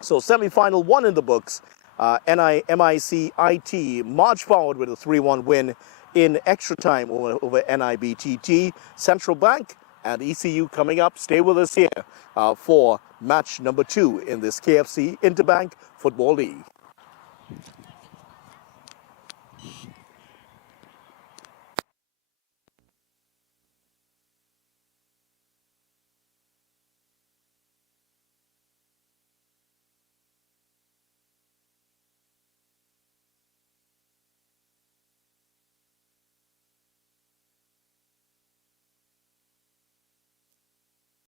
So semi-final 1 in the books. MICIT march forward with a 3-1 win in extra time over NIBTT. Central Bank and ECU coming up. Stay with us here for match number 2 in this KFC Interbank Football League.